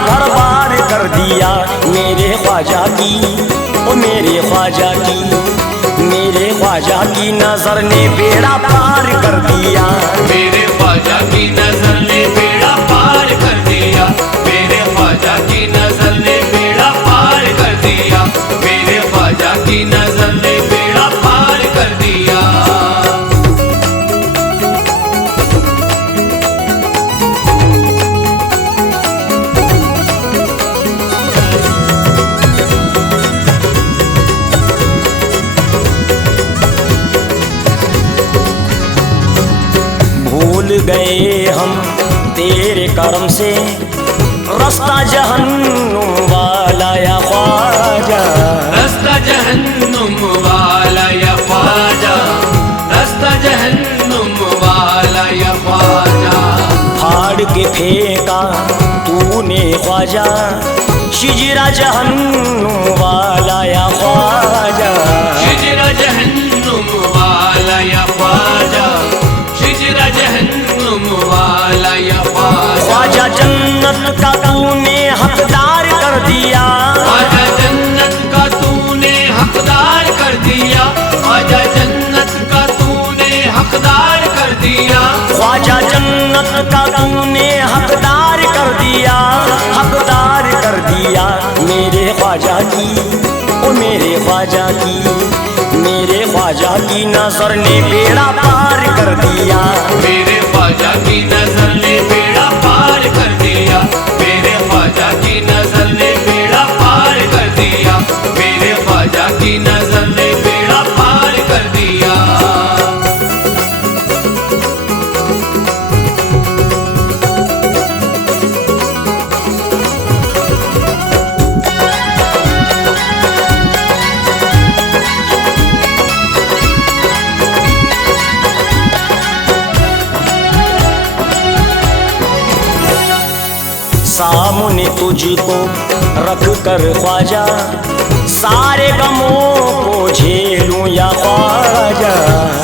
घर बार कर दिया मेरे ख्वाजा की, ओ मेरे ख्वाजा की, मेरे ख्वाजा की नजर ने बेड़ा पार कर दिया। मेरे ख्वाजा की नजर ने बेड़ा पार कर दिया। मेरे ख्वाजा की नजर ने बेड़ा पार कर दिया। मेरे ख्वाजा की नजर ने बेड़ा पार कर दिया। भूल गए हम तेरे करम से रास्ता जहन्नुम वाला या ख्वाजा। रास्ता जहन्नुम वाला या ख्वाजा। रास्ता जहन्नुम वाला या ख्वाजा। फाड़ के फेंका तूने ख्वाजा शिजरा जहन्नुम वाला या ख्वाजा। शिजरा जहन्नुम वाला या ख्वाजा। शिजरा जहन्नुम वाला या ख्वाजा। ख्वाजा जन्नत का तूने हकदार कर दिया। ख्वाजा जन्नत का तूने हकदार कर दिया। ख्वाजा जन्नत का तूने हकदार कर दिया। ख्वाजा जन्नत का तूने हकदार कर दिया। हकदार कर दिया मेरे ख्वाजा की, ओ मेरे ख्वाजा की, मेरे ख्वाजा की नजर ने बेड़ा पार कर दिया। मेरे ख्वाजा की नजर ने बेड़ा पार कर दिया। मेरे ख्वाजा की नजर ने बेड़ा पार कर दिया। मेरे ख्वाजा की नजर ने बेड़ा पार कर दिया। सामने तुझको रख कर ख्वाजा सारे गमों को झेलूं या ख्वाजा।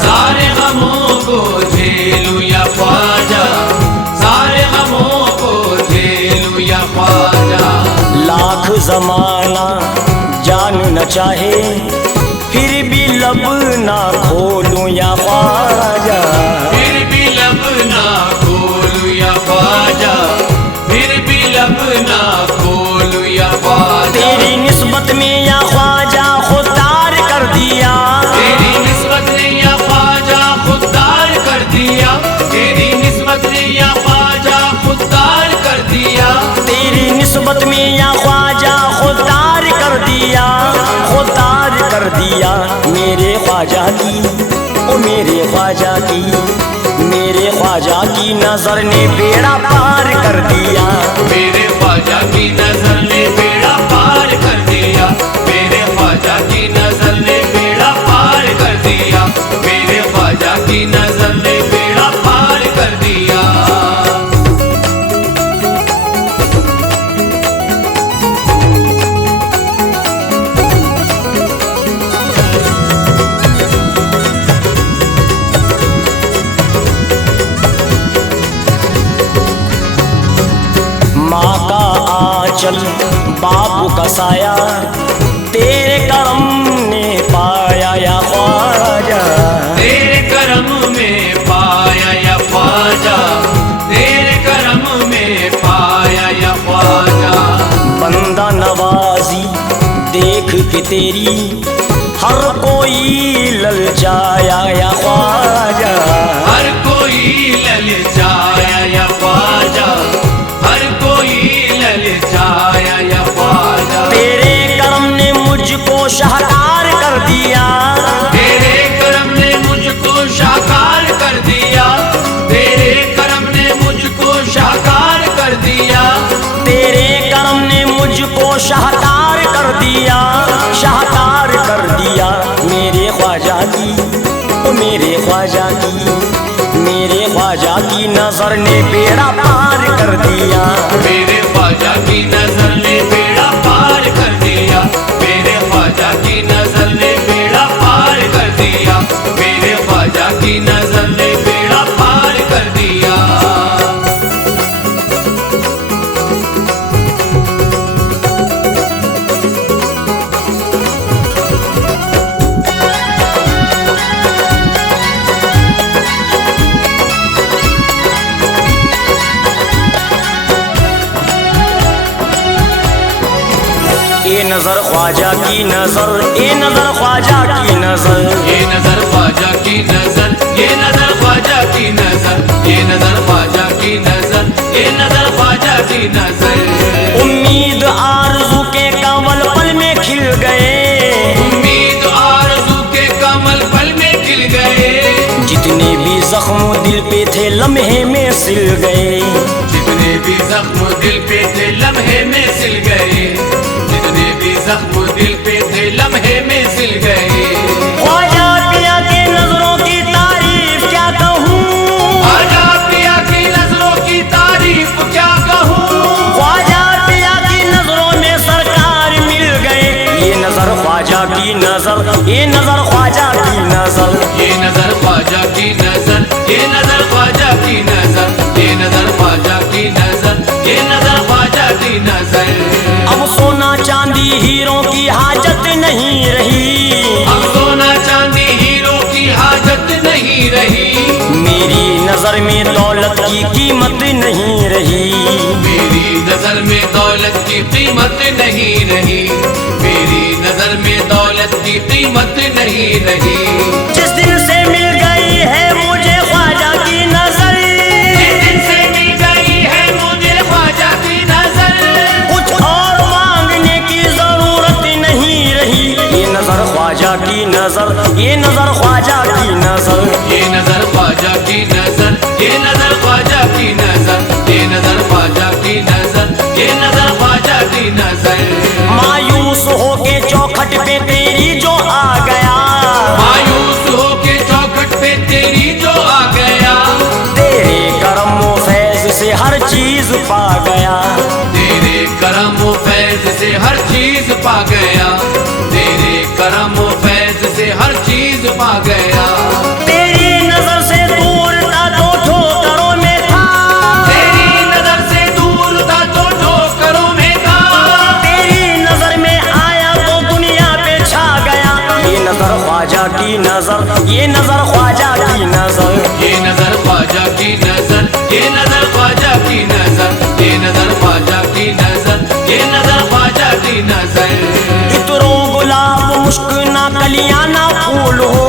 सारे गमों को झेलूं या ख्वाजा। सारे गमों को झेलूं या ख्वाजा। लाख जमाना जान न चाहे फिर भी लब ना खोलूं या ख्वाजा। फिर भी लब ना खोलूं या ख्वाजा। फिर भी लब ना खोलूं या ख्वाजा। तेरी निस्बत में या ख्वाजा खुददार कर दिया। तेरी निस्बत ने या ख्वाजा खुददार कर दिया। तेरी निस्बत ने या ख्वाजा खुददार कर दिया। तेरी निस्बत में या ख्वाजा खुददार कर दिया। खुददार कर दिया मेरे ख्वाजा की, ओ मेरे ख्वाजा की नजर ने बेड़ा पार कर दिया। मेरे ख्वाजा की नजर ने बेड़ा पार कर दिया। मेरे ख्वाजा की नजर ने बेड़ा पार कर दिया। मेरे ख्वाजा की नजर ने बेड़ा पार कर दिया। माँ का आंचल बापू का साया तेरे करम ने पाया या ख्वाजा। तेरे करम में पाया या ख्वाजा। तेरे करम में पाया या ख्वाजा। बंदा नवाजी देख के तेरी हर कोई ललचाया या ख्वाजा। हर कोई ललचाया या ख्वाजा। हर कोई ललचाया या ख्वाजा। तेरे करम ने मुझको शाहकार कर दिया। तेरे करम ने मुझको शाहकार कर दिया। तेरे करम ने मुझको शाहकार कर दिया। तेरे करम ने मुझको शाहकार कर दिया। शाहकार कर दिया मेरे ख्वाजा की, ओ मेरे ख्वाजा की नजर ने बेड़ा पार कर दिया। मेरे ख्वाजा की नजर ने बेड़ा पार कर दिया। मेरे ख्वाजा की नजर ने बेड़ा पार कर दिया। मेरे ख्वाजा की नजर ने बेड़ा पार कर दिया। ये नजर ख्वाजा की नजर, ये नजर ख्वाजा की नजर। ये नजर ख्वाजा की नजर। ये नजर ख्वाजा की नजर। ये नजर ख्वाजा की नजर। ये नजर ख्वाजा की नजर। उम्मीद आरज़ू के कमल पल में खिल गए। उम्मीद आरज़ू के कमल पल में खिल गए। जितने भी जख्म दिल पे थे लम्हे में सिल गए। जितने भी जख्म दिल पे थे लम्हे में सिल गए। जितने भी जख्म दिल पे थे लम्हे में सिल गए। ख्वाजा पिया की नजरों की तारीफ क्या कहूँ। ख्वाजा पिया की नजरों की तारीफ क्या कहूँ। ख्वाजा पिया की नजरों में सरकार मिल गए। ये नजर ख्वाजा की नजर, ये नजर ख्वाजा की नजर। ये नजर ख्वाजा की नजर। ये नजर ख्वाजा की नजर। ये नजर ख्वाजा की नजर। ये नजर ख्वाजा की नजर। अब सोना चांदी हीरों की हाजत नहीं रही। अब सोना चांदी हीरो की हाजत नहीं रही। मेरी नजर में दौलत की कीमत नहीं रही। मेरी नजर में दौलत की कीमत नहीं रही। मेरी नजर में दौलत की कीमत नहीं रही। जिस दिन से मिल गई है मुझे ख्वाजा की नजर। जिस दिन से मिल गई है मुझे ख्वाजा की नजर। कुछ और मांगने की जरूरत नहीं रही। ये नजर ख्वाजा की नजर, ये नजर ख्वाजा की नजर। ये नजर ख्वाजा की नजर। ये नजर ख्वाजा की नजर। ये नजर ख्वाजा की नजर। ये नजर ख्वाजा की नजर। मायूस होके चौखट पे तेरी जो आ गया। मायूस होके चौखट पे तेरी जो आ गया। तेरे करम व फैज से हर चीज पा गया। तेरे करम व फैज से हर चीज पा गया। तेरे करम व फैज से हर चीज पा गया। तेरी नजर से दूर था तो ठोकरों में था। तेरी नजर से दूर था तो ठोकरों में था। तेरी नजर में आया तो दुनिया पे छा गया। ये नजर ख्वाजा की नजर, ये नजर ख्वाजा की नजर। ये नजर ख्वाजा की नजर। ये नजर ख्वाजा की नजर। ये नजर ख्वाजा की नजर। ये नजर ख्वाजा की नजर। इतरो गुलाब मुश्क ना कलियां ना फूल हो।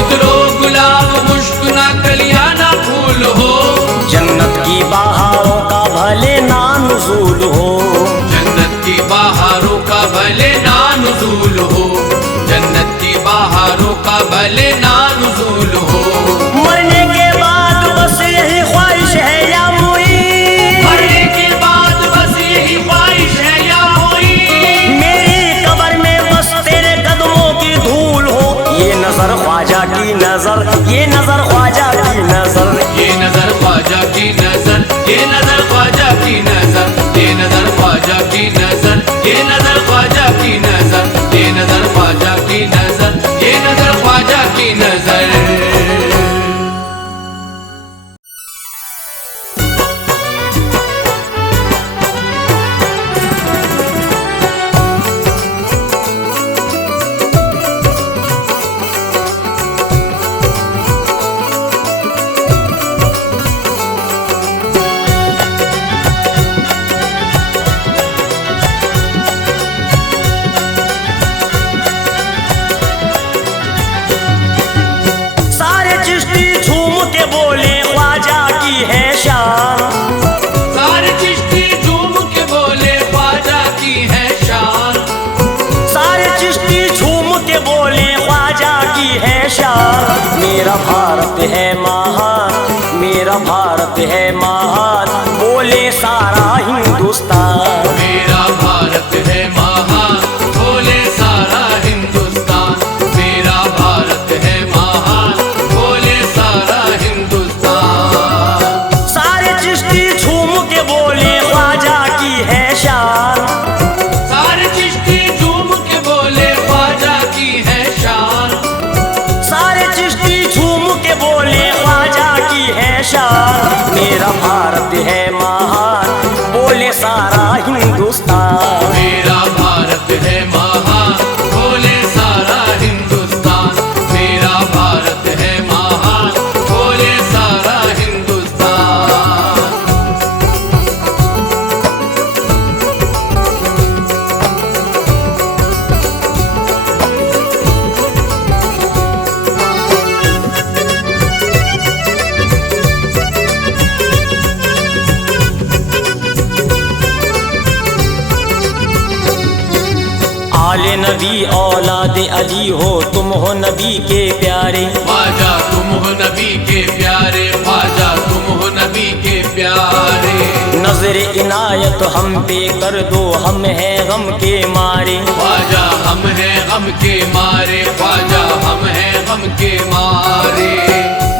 इतरो गुलाब मुश्क ना कलियां ना फूल हो। जन्नत की बहारों का भले ना नुज़ूल हो। जन्नत की बहारों का भले ना नुज़ूल हो। जन्नत की बहारों का भले ना नुज़ूल ख्वाजा की नजर, ये नजर ख्वाजा की नजर, ये नजर ख्वाजा की नजर, ये नजर ख्वाजा की नजर, ये नजर ख्वाजा की नजर, ये नजर ख्वाजा की नजर, ये नजर ख्वाजा की नजर, ये नजर ख्वाजा की नजर। मेरा भारत है महान, मेरा भारत है महान, बोले सारा हिंदुस्तान। मेरा भारत है महान, बोले सारा हिंदुस्तान। मेरा भारत है महान, बोले सारा हिंदुस्तान। सारे चिश्ती झूम के बोले ख्वाजा की है शान, सारे चिश्ती झूम के बोले ख्वाजा की है शान। सारे चिश्ती झूम के बोले ख्वाजा की है शान। मेरा भारत है महान, बोले सारा हिंदुस्तान। मेरा भारत है महान, बोले सारा हिंदुस्तान। मेरा भारत है महान, बोले सारा हिंदुस्तान। आले नबी औलाद अली हो, तुम हो नबी के प्यारे। ख्वाजा तुम हो नबी के प्यारे, ख्वाजा तुम हो नबी के प्यारे। नजर इनायत हम पे कर दो, हम है गम के मारे। ख्वाजा हम है गम के मारे, ख्वाजा हम है गम के मारे।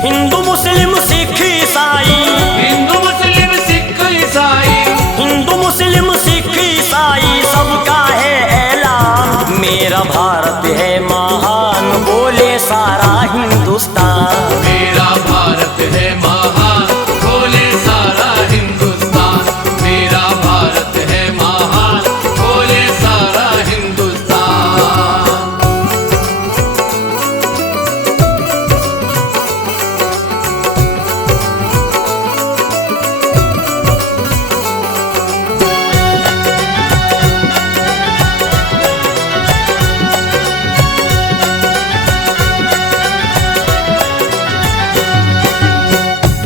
हिंदू मुस्लिम सिख ईसाई, हिंदू मुस्लिम सिख ईसाई, हिंदू मुस्लिम सिख ईसाई सबका है ऐलान। मेरा भारत है महान, बोले सारा हिंदुस्तान। मेरा भारत है महान, बोले सारा हिंदुस्तान। मेरा भारत है महान, बोले सारा हिंदुस्तान।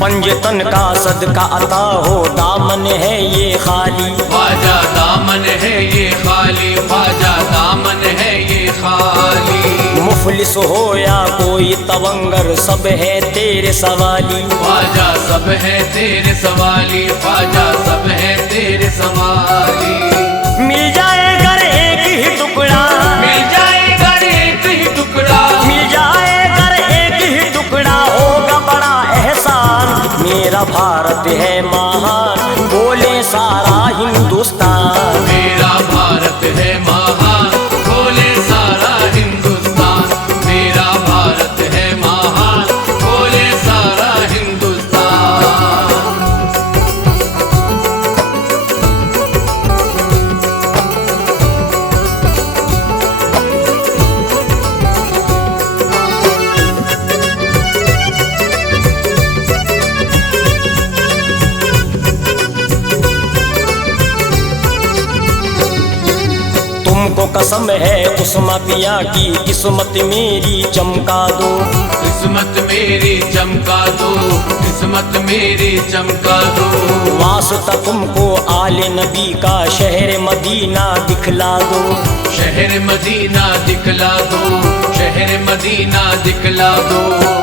पंजतन का सदका अता हो, दामन है ये खाली। ख्वाजा दामन है ये खाली, ख्वाजा दामन है ये खाली। मुफलिस हो या कोई तवंगर, सब है तेरे सवाली। ख्वाजा सब है तेरे सवाली, ख्वाजा सब है तेरे सवाली। मिल जाए अगर एक ही टुकड़ा, मिल जाएगा एक ही टुकड़ा, मिल जाए अगर एक ही टुकड़ा, होगा बड़ा एहसान। मेरा भारत है महान, बोले सारा हिंदुस्तान। मेरा भारत है महान, बोले सारा हिंदुस्तान। मेरा भारत है महान, बोले सारा हिंदुस्तान। तुमको कसम है उस्मा पिया की, किस्मत मेरी चमका दो। किस्मत मेरी चमका दो, किस्मत मेरी चमका दो। वास्ता तुमको आले नबी का, शहर मदीना दिखला दो। शहर मदीना दिखला दो, शहर मदीना दिखला दो।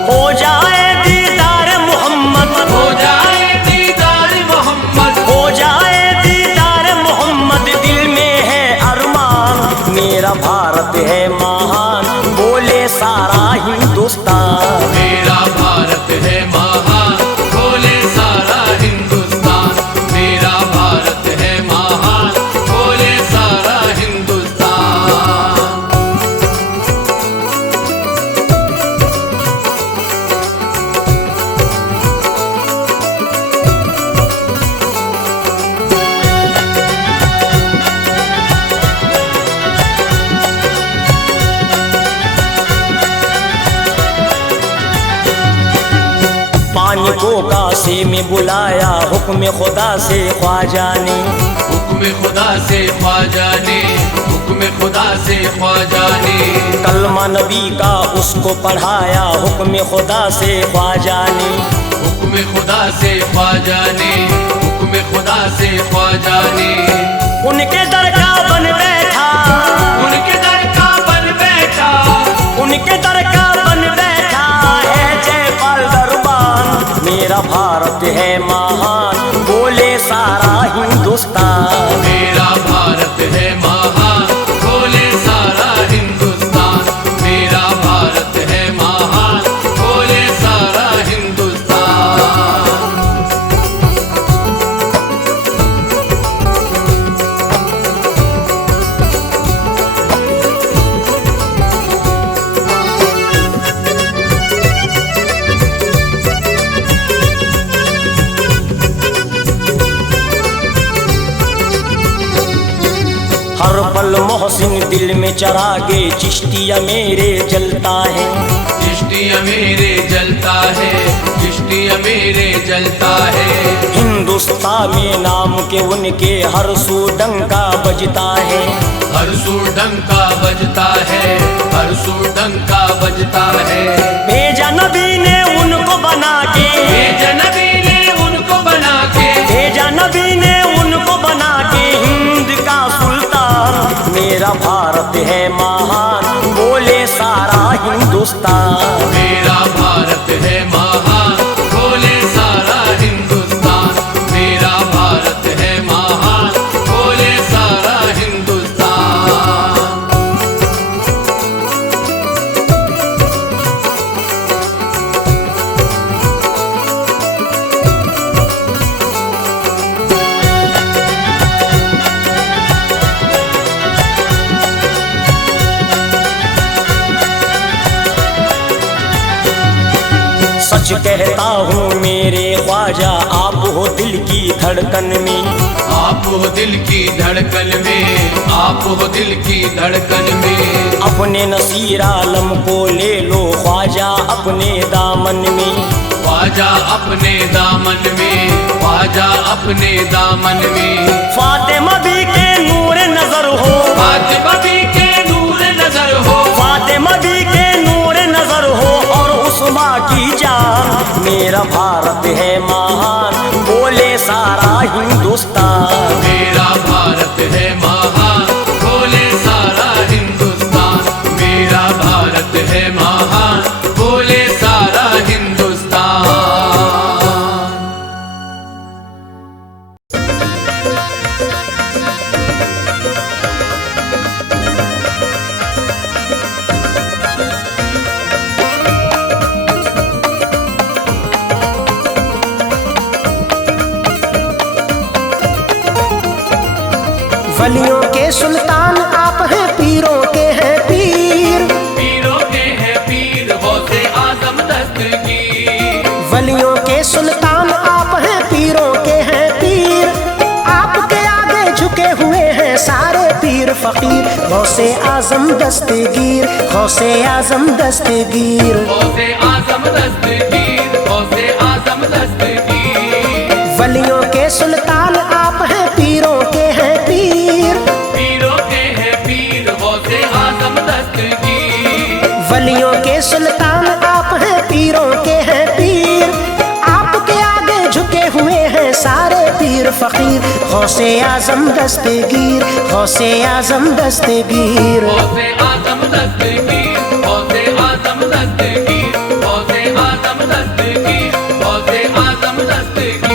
हो जाए दीदार मोहम्मद, हो जाए दीदार मोहम्मद, हो जाए दीदार मोहम्मद, दिल में है अरमान। मेरा भारत है महान, बोले सारा हिंदुस्तान। मेरा भारत है महान, बोले सारा हिंदुस्तान। मेरा भारत है महान, बोले सारा हिंदुस्तान। पानी को कासे में बुलाया, हुक्म खुदा से ख्वाजा ने। हुक्म खुदा से ख्वाजा ने, हुक्म खुदा से ख्वाजा ने। कलमा नबी का उसको पढ़ाया, हुक्म खुदा से ख्वाजा ने। हुक्म खुदा से ख्वाजा ने, हुक्म खुदा से ख्वाजा ने। उनके दर का बन बैठा, उनके दर का बन बैठा, उनके दर का बन बैठा है जयपाल दरबान। मेरा भारत है महान, बोले सारा हिंदुस्तान। मेरा भारत है महान, बोले सारा हिंदुस्तान। मेरा भारत है महान, बोले सारा हिंदुस्तान। हर पल मोहसिन दिल में चरागे चिश्तिया मेरे जलता है। चिश्तिया मेरे जलता है, चिश्तिया मेरे जलता है। हिंदुस्तान में नाम के उनके हर सू डंका बजता है। हर सू डंका बजता है, हर सू डंका बजता है। भेजा नबी ने उनको बना के, भेजा नबी ने उनको बना के, भेजा नबी ने उनको बना के हिंद का सुल्तान। मेरा भारत है महान, बोले सारा हिंदुस्तान। मेरा भारत है महान, बोले सारा हिंदुस्तान। मेरा भारत है महान, बोले सारा हिंदुस्तान। सच कहता हूँ मेरे ख्वाजा, आप हो दिल की धड़कन में। आप हो दिल की धड़कन में, आप हो दिल की धड़कन में। अपने नसीर आलम को ले लो ख्वाजा अपने दामन में। ख्वाजा अपने दामन में, ख्वाजा अपने दामन में। फातिमा भी के नूर नजर हो, फातिमा भी के नूर नजर हो, फातिमा भी के नूर नजर हो और उस्मा की जान। मेरा भारत है महान, बोले सारा हिंदुस्तान। मेरा भारत है महान, बोले सारा हिंदुस्तान। मेरा भारत है महान, बोले सारा हिंदुस्तान। वलियों के सुल्तान आप हैं, पीरों के हैं पीर। पीरों के हैं पीर, गौसे आजम दस्तगीर। वलियों के सुल्तान आप हैं, पीरों के हैं पीर। आपके आगे झुके हुए हैं सारे पीर फकीर। गौसे आजम दस्तगीर, गौसे आजम दस्तगीर। गौसे आजम दस्तगीर, गौसे आजम दस्तगीर। वलियों के सुल्तान आप हैं, पीरों के हैं पीर। पीरों के हैं पीर, गौसे आजम दस्तगीर। वलियों के सुल्तान आप हैं, पीरों के हैं पीर। आपके आगे झुके हुए हैं सारे पीर फकीर। गौसे आजम दस्तगीर, गौसे आजम दस्तगीर। गौसे आजम दस्तगीर, गौसे आजम दस्तगीर। गौसे आजम दस्तगीर, गौसे आजम दस्तगीर।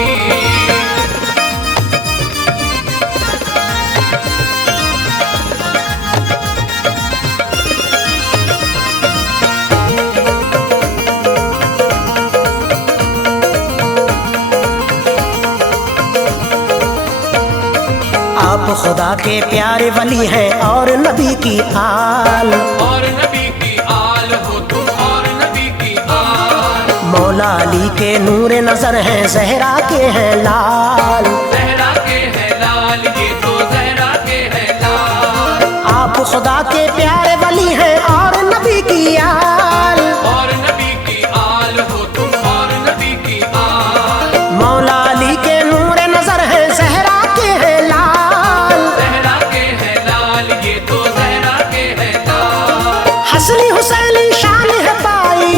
खुदा के प्यारे वली हैं और नबी की आल। और नबी की आल हो तुम, और नबी की आल। मौला अली के नूर नजर हैं, जहरा के हैं लाल। जहरा के है लाल, ये तो जहरा के है लाल। आप खुदा के प्यारे वली हैं और नबी की आल। और नबी की आल हो तुम, और नबी की आल। मौला अली के नूर नजर हैं, जहरा के हैं लाल। जहरा के है लाल, ये तो जहरा के है लाल। हसनी हुसैनी शान है पाई,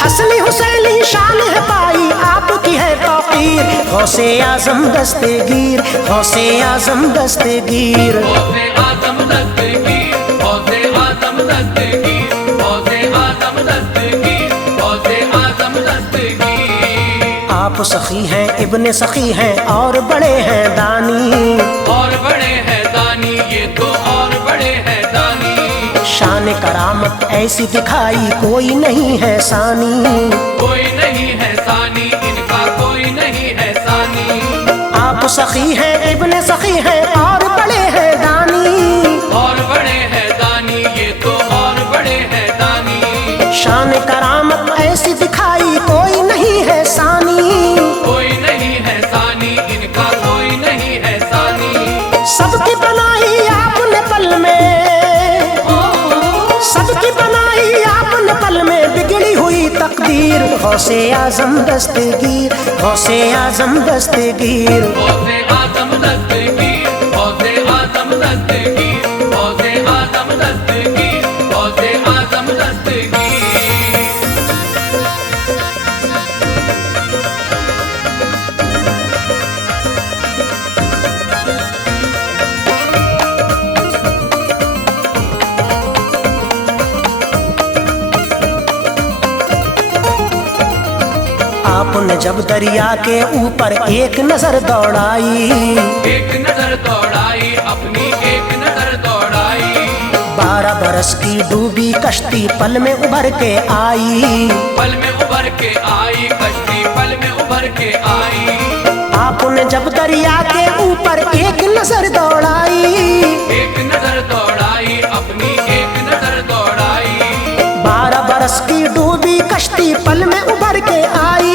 हसनी हुसैनी शान है पाई, आपकी है तौकीर। गौसे आजम दस्तगीर, गौसे आजम दस्तगीर। गौसे आजम दस्तगीर, गौसे आजम दस्तगीर, गौसे आजम दस्तगीर, गौसे आजम दस्तगीर। आप सखी हैं, इब्ने सखी हैं और बड़े हैं दानी। और बड़े हैं दानी, ये तो और बड़े हैं दानी। शान करामत ऐसी दिखाई कोई नहीं है सानी। कोई नहीं है सानी, इनका कोई नहीं है सानी। आप सखी हैं, इब्ने सखी हैं और बड़े हैं दानी। और बड़े हैं दानी, ये तो और बड़े हैं दानी। शान करामत ऐसी दिखाई कोई नहीं है सानी। कोई नहीं है सानी, इनका कोई नहीं है सानी। सबकी बनाई आपने पल में, सबकी बनाई आपने पल में, बिगड़ी हुई तकदीर। गौसे आजम दस्तगीर, गौसे आजम दस्तगीर। गौसे आजम दस्तगीर, गौसे आजम दस्तगीर, गौसे आजम दस्तगीर, गौसे आजम दस्तगीर। आपने जब दरिया के ऊपर एक नजर दौड़ाई, एक नजर दौड़ाई, अपनी एक नजर दौड़ाई। 12 बरस की डूबी कश्ती पल में उभर के आई। पल में उभर के आई कश्ती, पल में उभर के आई। आपने जब दरिया के ऊपर एक नजर दौड़ाई, एक नजर दौड़ाई, अपनी एक नजर दौड़ाई। 12 बरस की डूबी कश्ती पल में उभर के आई।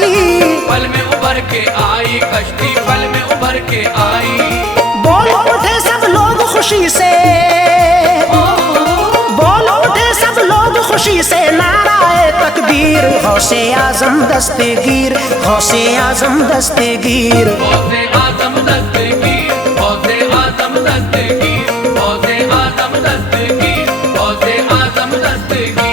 पल में उभर के आई कश्ती, पल में उभर के आई। बोल उठे सब लोग खुशी से, बोल उठे सब लोग खुशी से, नाराए तकबीर। गौसे आजम दस्तगीर, गौसे आजम दस्तगीर। गौसे आजम दस्तगीर, गौसे आजम दस्तगीर, गौसे आजम दस्तगीर, गौसे आजम दस्तगीर।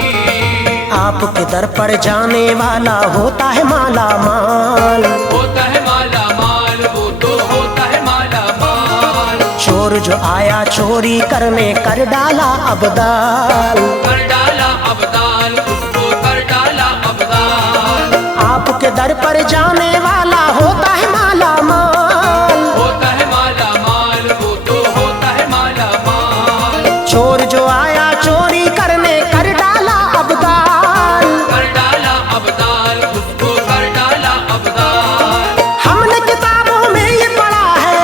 आपके दर पर जाने वाला होता है माला माल। होता है माला माल, वो तो होता है माला माल। चोर जो आया चोरी करने कर डाला अबदाल। कर डाला अबदाल, उसको कर डाला अबदाल। आपके दर पर जाने वाला होता है माला माल। होता है माला माल, वो तो होता है माला माल। चोर जो आया चोरी करने कर डाला अबदाल। कर डाला अबदाल, उसको कर डाला अबदाल। हमने किताबों में ये पढ़ा है,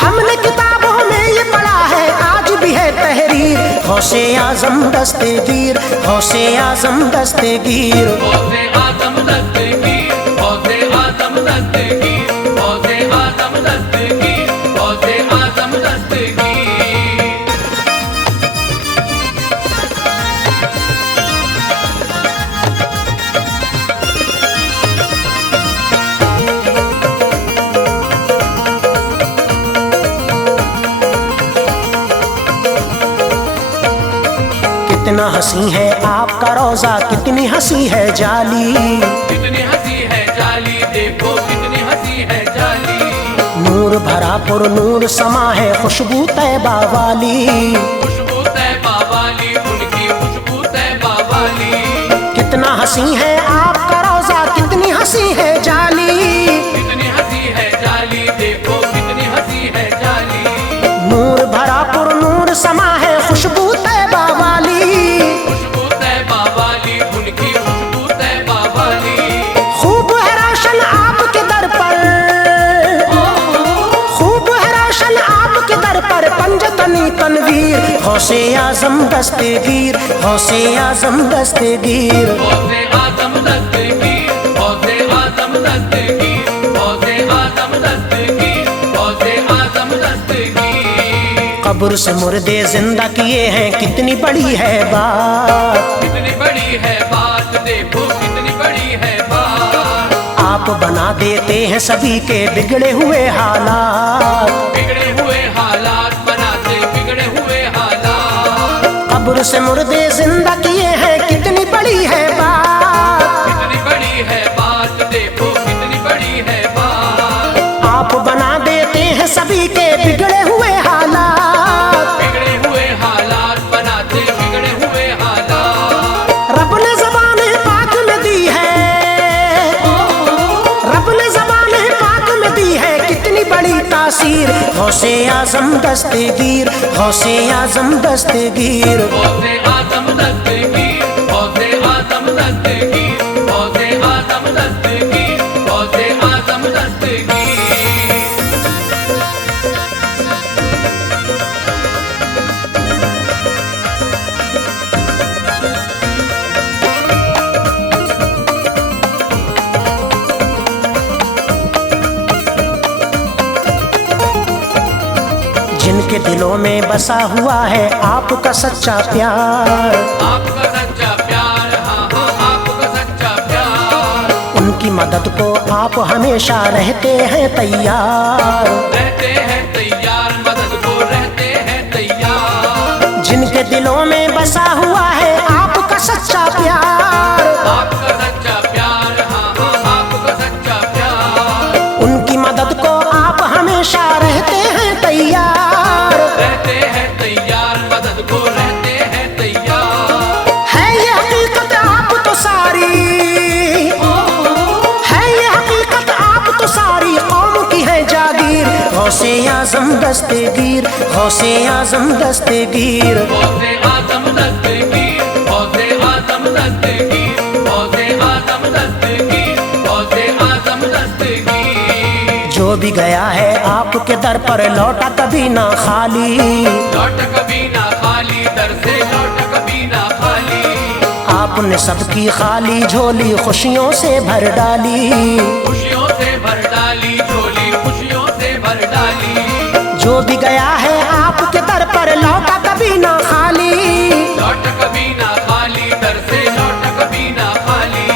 हमने किताबों में ये पढ़ा है, आज भी है तहरीर। गौसे आजम दस्तगीर, गौसे आजम दस्तगीर। गौसे आजम दस्तगीर, गौसे आजम दस्तगीर, गौसे आजम दस्तगीर, गौसे आजम दस्तगीर। कितना हंसी है आपका रोजा, कितनी हंसी है जाली। कितनी हंसी है जाली, देखो कितनी हंसी है जाली। नूर भरा पुर नूर समा है खुशबू तैबा वाली। खुशबू तैबा वाली, उनकी खुशबू तैबा वाली। कितना हंसी है आपका रोजा, कितनी हंसी है जाली। कितनी हंसी है जाली, देखो कितनी हंसी है जाली। नूर भरा पुर नूर समा है खुशबू तैबा वाली। खुशबू तैबा वाली, उनकी खुशबू तैबा वाली। खूब है रोशन आपके दर पर, तनवीर, गौसे आजम दस्तगीर, गौसे आजम दस्तगीर। गौसे आजम दस्तगीर, गौसे आजम दस्तगीर, गौसे आजम दस्तगीर, गौसे आजम दस्तगीर। कब्र से मुर्दे जिंदा किए हैं, कितनी बड़ी है बात, कितनी बड़ी है बात, देखो कितनी बड़ी है बात। आप बना देते हैं सभी के बिगड़े हुए हालात, बिगड़े हुए हालात बनाते, बिगड़े हुए हालात। कब्र से मुर्दे जिंदा किए हैं, कितनी बड़ी है बात, कितनी बड़ी है बात, देखो कितनी बड़ी है बात। आप बना देते हैं सभी के बिगड़े हुए हालात, बिगड़े हुए हालात बनाते, बिगड़े हुए हालात। रब ने ज़बान पाक में दी है, रब ने ज़बान पाक में दी है कितनी बड़ी तासीर। गौसे आजम दस्तगीर, गौसे आजम दस्तगीर। गौसे आजम दस्तगीर, गौसे आजम दस्तगीर, गौसे आजम दस्तगीर, गौसे आजम दस्तगीर। जिनके दिलों में बसा हुआ है आपका सच्चा प्यार, आपका सच्चा प्यार, हाँ हाँ आपका सच्चा प्यार। उनकी मदद को आप हमेशा रहते हैं तैयार, रहते हैं तैयार, मदद को रहते हैं तैयार। जिनके दिलों में बसा हुआ है आपका सच्चा प्यार, आपका सच्चा प्यार, हाँ हाँ आपका सच्चा प्यार। उनकी मदद को आप हमेशा रहते हैं तैयार, रहते हैं तैयार, मदद को रहते हैं तैयार। है ये हकीकत आप तो सारी, है ये हकीकत आप तो सारी कौम की है जागीर। गौसे आजम दस्तगीर, गौसे आजम दस्तगीर। गौसे आजम दस्तगीर, गौसे आजम दस्तगीर, गौसे आजम दस्तगीर, गौसे आजम दस्तगीर। जो भी गया है आपके दर पर लौटा कभी ना खाली, लौट कभी ना खाली, दर से लौट कभी ना खाली। आपने सबकी खाली झोली खुशियों से भर डाली, खुशियों से भर डाली झोली, खुशियों से भर डाली। जो भी गया है आपके दर पर लौटा कभी ना खाली, लौट कभी ना खाली, दर से लौट कभी ना खाली।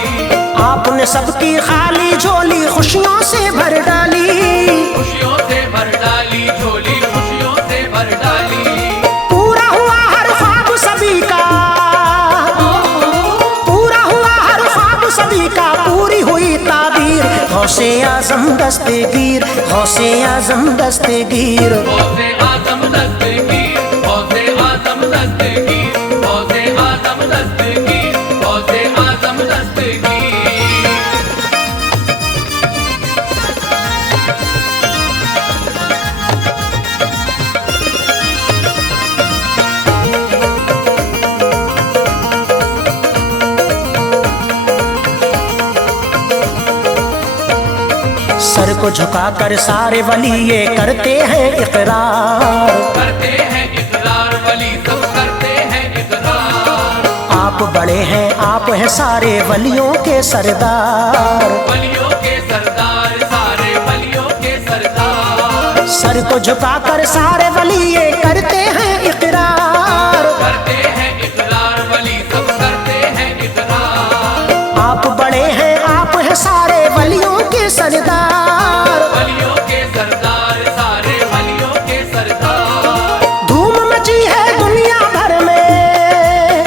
आपने सबकी खाली झोली खुशियों से भर डाली, खुशियों से भर डाली झोली, खुशियों से भर डाली। पूरा हुआ हर ख्वाब सभी का, पूरा हुआ हर ख्वाब सभी का, पूरी हुई ताबीर। गौसे आजम दस्तगीर, गौसे आजम दस्तगीर। गौसे आजम दस्तगीर, गौसे आजम दस्तगीर, गौसे आजम दस्तगीर, गौसे आजम दस्तगीर। सर को झुकाकर सारे वली ये करते हैं इकरार, करते हैं इकरार, वली सब करते हैं इकरार। आप बड़े हैं, आप हैं सारे वलियों के सरदार, वलियों के सरदार, सारे वलियों के सरदार। सर को झुकाकर सारे वली ये करते हैं इकरार, करते हैं इकरार, वली सब करते हैं इकरार। आप बड़े हैं, आप हैं सारे वलियों के सरदार, वलियों के सरदार, सारे वलियों के सरदार। धूम मची है दुनिया भर में,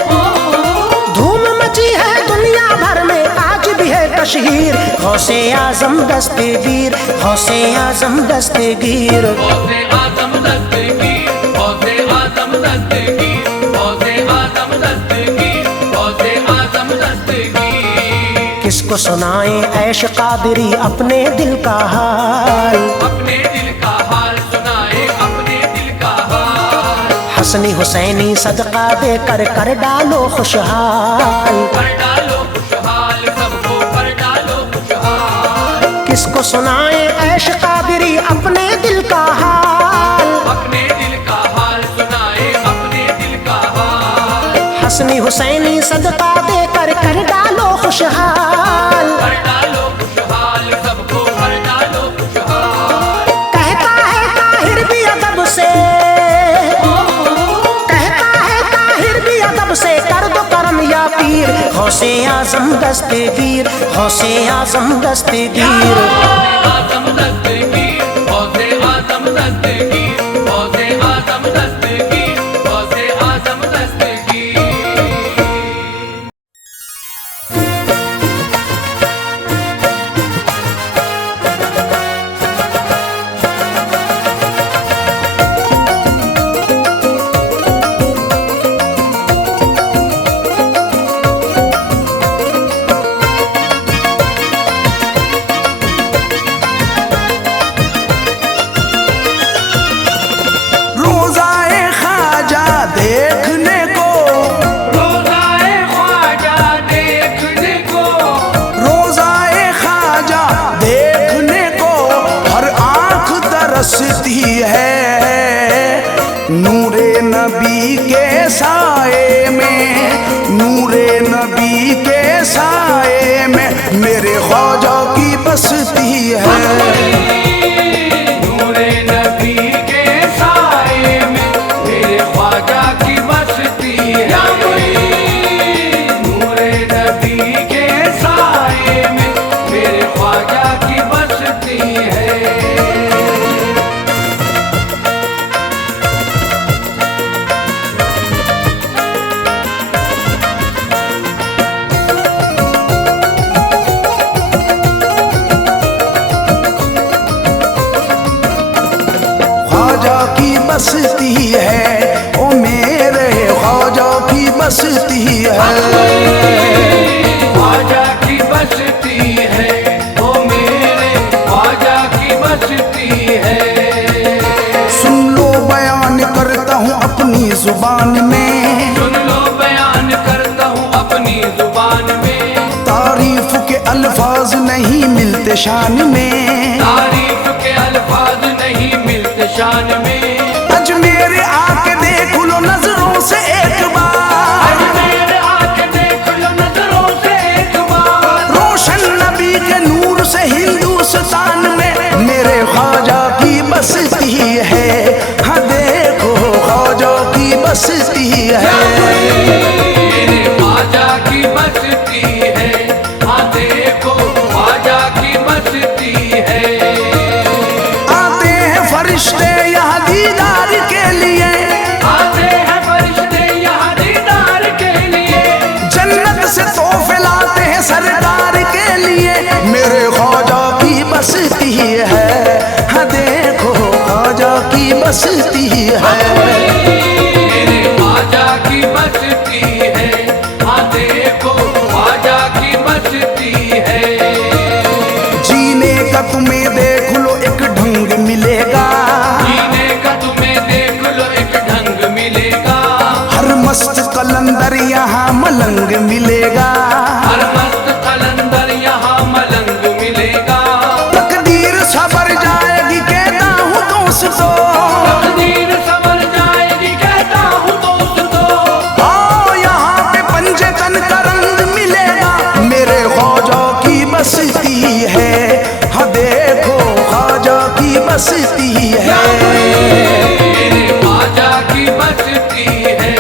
धूम मची है दुनिया भर में, आज भी है तशहीर। गौसे आजम दस्तगीर, गौसे आजम दस्तगीर। गौसे आजम दस्तगीर, गौसे आजम दस्तगीर, गौसे आजम दस्तगीर, गौसे आजम दस्तगीर। किसको सुनाएं ऐश कादरी अपने दिल का हाल, अपने दिल का हाल सुनाए, अपने दिल का हाल। हसनी हुसैनी सदका देकर कर डालो खुशहाल, कर डालो खुशहाल, सबको कर डालो खुशहाल। किसको सुनाएं ऐश कादरी अपने दिल का हाल, अपने दिल का हाल सुना हसनी हुसैनी सदका देकर कर डालो खुशहाल। कर डालो खुशहाल, सबको कर डालो खुशहाल। कहता है ताहिर भी अदब से, कहता है ताहिर भी अदब से, कर दो करम या पीर। गौसे आजम दस्तगीर, गौसे आजम दस्तगीर। आजम दस्तगीर, गौसे आजम दस्तगीर, गौसे आजम दस्तगीर, गौसे आजम दस्तगीर। रोज़ाए ख्वाजा देखने को, रोज़ाए ख्वाजा देखने को, रोज़ाए ख्वाजा देखने को हर आँख तरसती है। नूरे नबी के साए में, नूरे नबी के साए में मेरे ख्वाजा की बसती है। नूरे नबी के साए में मेरे ख्वाजा की बसती है। नूरे नबी के साए में मेरे ख्वाजा की बसती है। ख्वाजा की बसती है, ओ मेरे ख्वाजा की बसती है। ख्वाजा की बसती है, ओ मेरे ख्वाजा की बसती है। सुन लो बयान करता हूँ अपनी जुबान में, सुन लो बयान करता हूँ अपनी जुबान में। तारीफ के अल्फाज नहीं मिलते शान में। तारीफ के अल्फाज नहीं मिलते शान में। अजमेर आके देख लो नजरों से एक बार, अजमेर आके देख लो नजरों से एक बार। रोशन नबी के नूर से हिंदुस्तान में मेरे ख्वाजा की बसती है। हाँ देखो ख्वाजा की बसती है। मेरे ख्वाजा की बसती है। हाँ देखो ख्वाजा की बसती है। आते हैं फरिश्ते यहाँ दीदार के लिए, आते हैं फरिश्ते यहाँ दीदार के लिए। जन्नत से तोहफे लाते हैं सरकार के लिए मेरे ख्वाजा की बसती है। हाँ देखो ख्वाजा की बसती है। मेरे ख्वाजा की बसती है। हाँ देखो ख्वाजा की बसती है। जीने का तुम्हें देख लो एक ढंग मिलेगा, जीने का तुम्हें देख लो एक ढंग मिलेगा। हर मस्त कलंदर यहाँ मलंग मिलेगा। हर मस्त कलंदर यहाँ मलंग मिलेगा। तकदीर सबर जाएगी कहता हूँ दोस्तों, तकदीर संवर जाएगी कहता हूँ दोस्तों। आओ यहाँ पे पंजे तन का रंग मिलेगा मेरे ख्वाजा की बसती है। हाँ देखो ख्वाजा की बसती है। मेरे ख्वाजा की बसती है।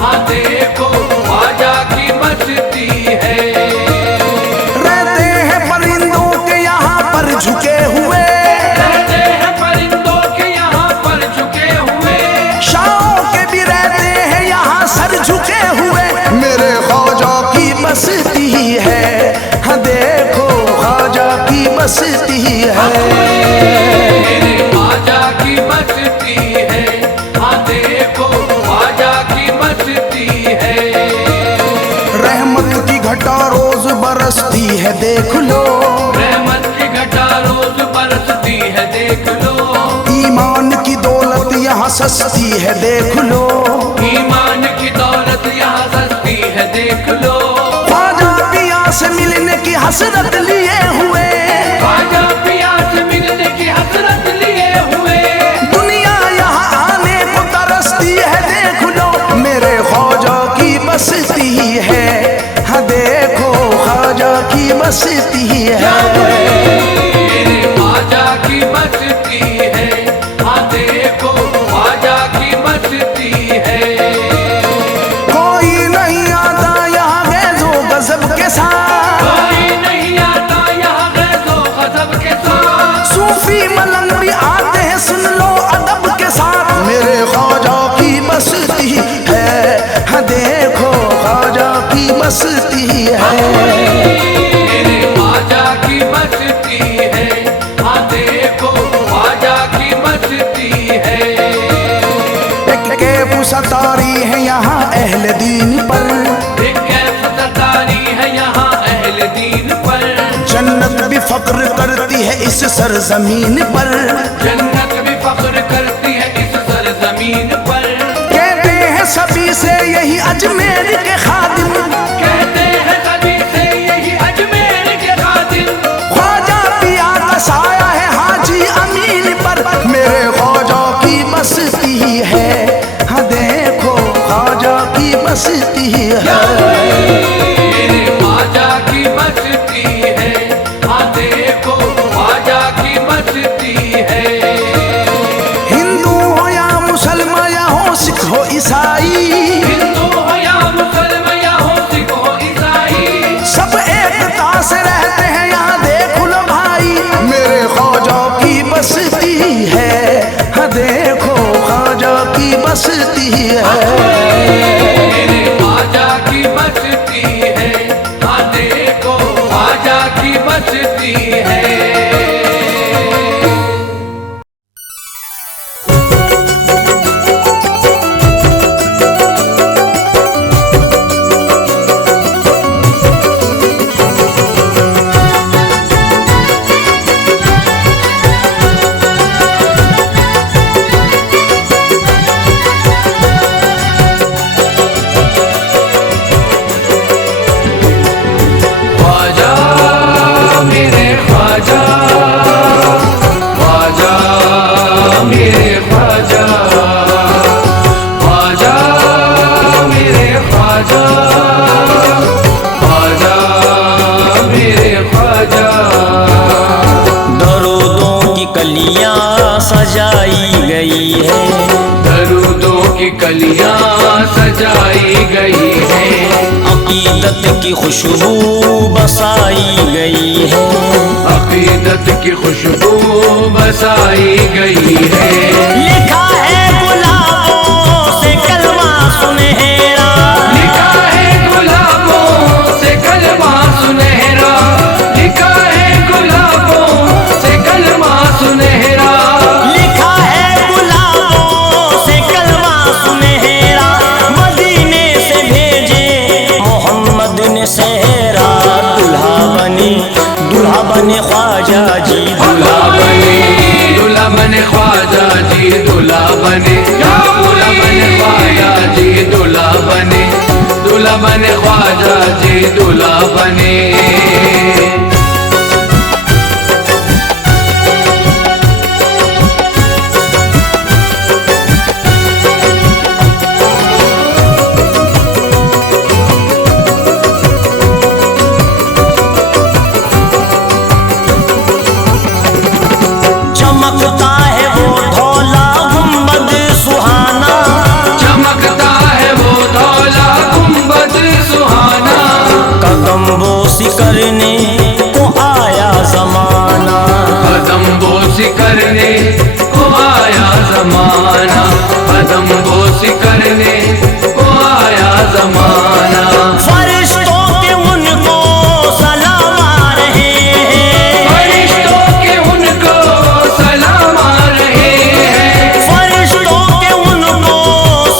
हाँ देखो ख्वाजा की बसती है। रहते हैं परिंदों के यहाँ पर झुके हुए, रहते हैं परिंदों के यहाँ पर झुके हुए। शाहों के भी रहते हैं यहाँ सर झुके हुए मेरे ख्वाजा की बसती है। हाँ देखो ख्वाजा की बसती है। मेरे ख्वाजा की बसती है। हाँ देखो ख्वाजा की बसती है। रहमत की घटा रोज बरसती है देख लो, रहमत की घटा रोज बरसती है देख लो। ईमान की दौलत यहाँ सस्ती है देख लो। ईमान की दौलत यहाँ सस्ती है देख लो। ख्वाजा पिया से मिलने की हसरत लिए हुए, ख्वाजा पिया से मिलने की हसरत लिए हुए। दुनिया यहाँ आने को तरसती है देख लो मेरे ख्वाजा की बसती बसती है। मेरे ख्वाजा की बसती है, हाँ देखो ख्वाजा की बसती है। कोई नहीं आता यहाँ गैज़ो गज़ब के साथ, कोई नहीं आता यहाँ गैज़ो गज़ब के साथ। सूफी मलंग भी आते हैं सुन लो अदब के साथ। मेरे ख्वाजा की बसती है, हाँ देखो ख्वाजा की बसती है। मेरे ख्वाजा की बसती है, हाँ देखो ख्वाजा की बसती है। एक कैफ सतारी है यहाँ अहले दीन पर, एक कैफ सतारी है यहाँ अहले दीन पर। जन्नत भी फक्र करती है इस सरजमीन पर। जन्नत भी फख्र करती है इस सरजमीन पर। कहते हैं सभी से यही अजमेर के खादिम, कहते हैं सभी से यही अजमेर के खादिम। ख्वाजा पिया का साया है हाजी अमीन पर। मेरे ख्वाजा की बसती है, हाँ देखो ख्वाजा की बसती है। मेरे ख्वाजा की बसती है, हाँ देखो ख्वाजा की बसती है। हिंदू हो या मुसलमान या हो सिख हो ईसाई, हिंदू हो या मुसलमान या हो सिख हो ईसाई। सब एकता से रहते हैं यहाँ देखो लो भाई। मेरे ख्वाजा की बसती है, हाँ देखो ख्वाजा की बसती है। मेरे ख्वाजा की बसती है, हाँ देखो ख्वाजा की बसती है। ख्वाजा मेरे ख्वाजा, ख्वाजा मेरे ख्वाजा, ख्वाजा मेरे ख्वाजा, ख्वाजा मेरे ख्वाजा। दरूदों की कलियां सजाई गई है, दरूदों की कलियां सजाई गई है। अकीदत की खुशबू बसाई गई है, अकीदत की खुशबू बसाई गई है। लिखा है गुलाबों से कलमा सुनहरा, लिखा है गुलाबों से कलमा सुनहरा, लिखा है गुलाबों से कलमा सुनहरा। लिखा है गुलाबों से कलमा सुनहरा, मदीने से भेजे मोहम्मद ने सहरा। दूल्हा बने ख्वाजा जी, दूल्हा बने, दूल्हा बने ख्वाजा जी, दूल्हा बने, दूल्हा बने ख्वाजा जी, दूल्हा बने, दूल्हा बने ख्वाजा जी, दूल्हा बने। चमकता है वो धौला गुंबद सुहाना, चमकता है वो धौला गुंबद सुहाना। कदम बोसी करने को आया जमाना, कदम बोसी करने को आया जमाना, कदम बोसी करने को आया जमाना। फरिश्तों के उनको सलाम आ रहे हैं, फरिश्तों के उनको सलाम आ रहे हैं, फरिश्तों के उनको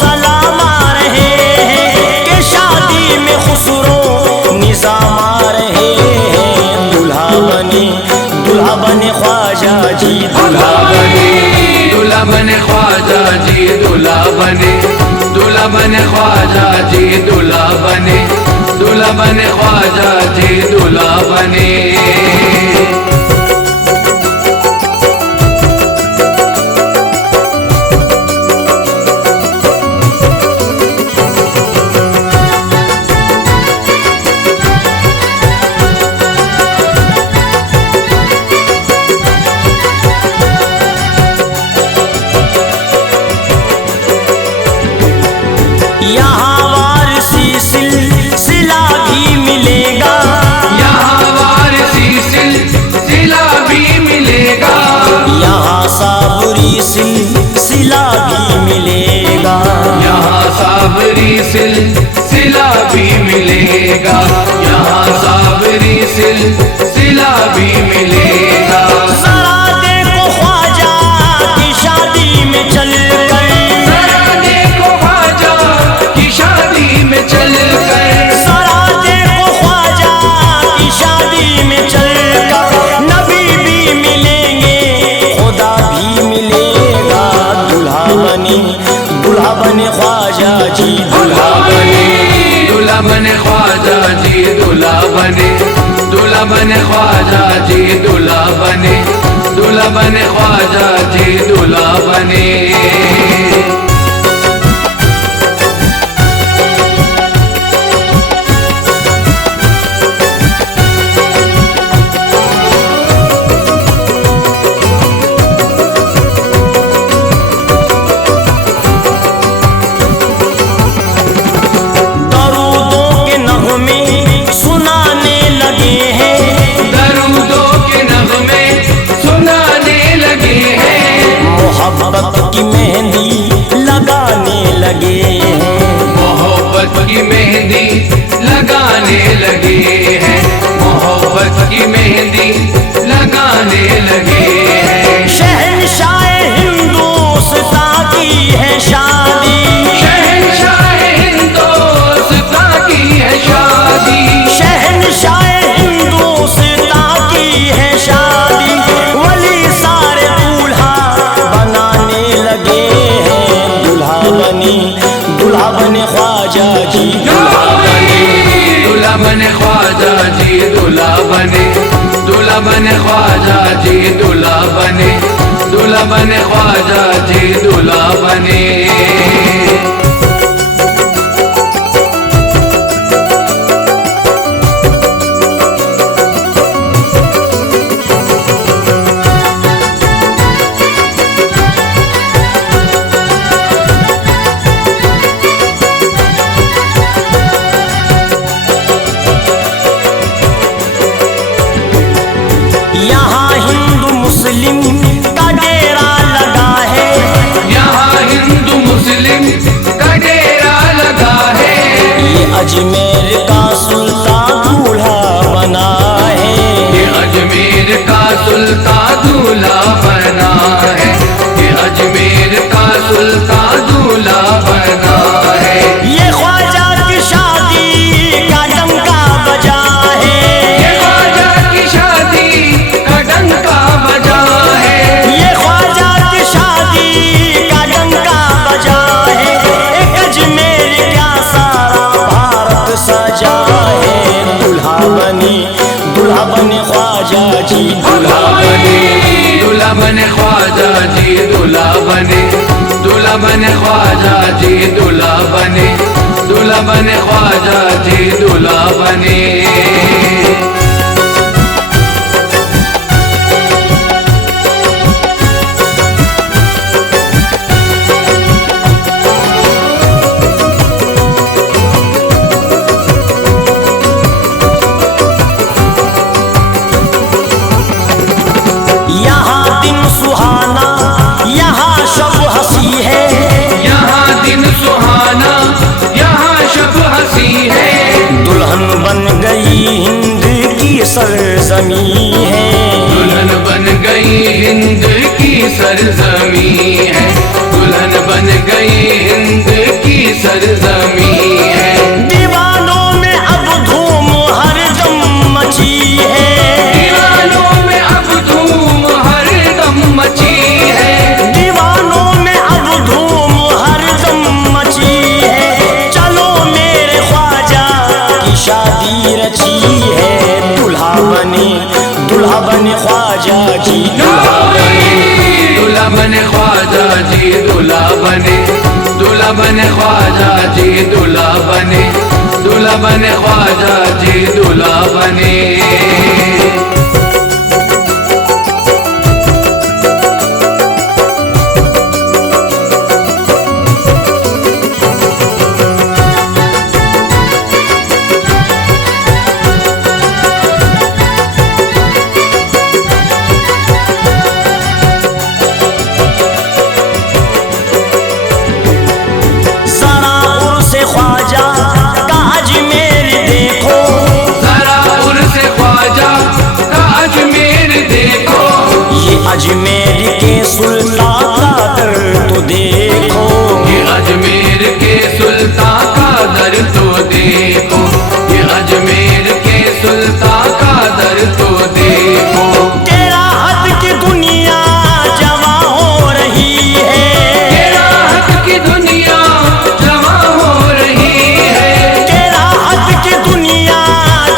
सलाम आ रहे हैं, कि शादी में खुसरो निजाम आ रहे हैं। दूल्हा बने ख्वाजा जी, दूल्हा बने, दूल्हा बने ख्वाजा जी, दूल्हा बने, दूल्हा बने ख्वाजा जी, दूल्हा बने, दूल्हा बने ख्वाजा जी, दूल्हा बने। यहाँ वारसी सिलसिला भी मिलेगा, यहाँ वारसी सिलसिला भी मिलेगा, यहाँ साबरी सिलसिला भी मिलेगा, यहाँ साबरी सिलसिला भी मिलेगा, यहाँ साबरी सिलसिला भी मिलेगा। जरा देखो ख्वाजा की शादी में चलकर, जरा देखो ख्वाजा की शादी में चलकर, जरा देखो ख्वाजा की शादी में चलकर, नबी भी मिलेंगे खुदा भी मिलेगा, दूल्हा बने ख्वाजा जी, दूल्हा बने, दूल्हा बने ख्वाजा जी, दूल्हा बने, दूल्हा बने ख्वाजा जी, दूल्हा बने, दूल्हा बने ख्वाजा जी, दूल्हा बने। दरूदों के नगमे सुनाने लगे हैं, दरूदों के नगमे सुनाने लगे हैं, मोहब्बत की मेहंदी लगाने लगे हैं, मोहब्बत की मेहंदी लगाने लगे हैं, मोहब्बत की मेहंदी लगाने लगे हैं। शहंशाह हिंदुस्तां की है शादी, शहंशाह हिंदुस्तां की है शादी, शहंशाह हिंदुस्तां की है शादी, वली सारे दूल्हा बनाने लगे हैं, दूल्हा बने ख्वाजा जी, दूल्हा बने, दूल्हा बने ख्वाजा जी, दूल्हा बने, दूल्हा बने ख्वाजा जी, दूल्हा बने, दूल्हा बने ख्वाजा जी, दूल्हा बने। यहाँ हिंदू मुस्लिम का डेरा लगा है, यहाँ हिंदू मुस्लिम का डेरा लगा है, ये अजमेर का सुल्तान दूल्हा बना है, ये अजमेर का सुल्तान दूल्हा बना है, ये अजमेर का सुल्तान दूल्हा बना है। ये ख्वाजा की शादी का डंका बजा है, ये ख्वाजा की शादी का डंका बजा है, ये ख्वाजा की शादी का डंका बजा है, एक अजमेर क्या सारा भारत सजा है, दूल्हा बने ख्वाजा जी, दूल्हा बने, दूल्हा बने ख्वाजा जी, दूल्हा बने, दूल्हा बने ख्वाजा जी, दूल्हा बने, दूल्हा बने ख्वाजा जी, दूल्हा बने। यहाँ दिन सुहाना, यहाँ शब हंसी है, यहाँ दिन सुहाना, यहाँ शब हंसी है, दुल्हन बन गई हिंद की सरजमी है, दुल्हन बन गई हिंद की सरजमी है, दुल्हन बन गई हिंद की सरजमी है। दीवानों में अब धूम हरदम मची है, दीवानों में अब धूम हरदम मची है, दीवानों में अब धूम हरदम मची है, चलो मेरे ख्वाजा की शादी रची है, दूल्हा बने ख्वाजा जी, दूल्हा बने, दूल्हा बने ख्वाजा जी, दूल्हा बने, दूल्हा बने ख्वाजा जी, दूल्हा बने, दूल्हा बने ख्वाजा जी, दूल्हा बने। नजर तो देखो। के राहत की दुनिया जवा हो रही है, के राहत की दुनिया जवा हो रही है। के राहत की दुनिया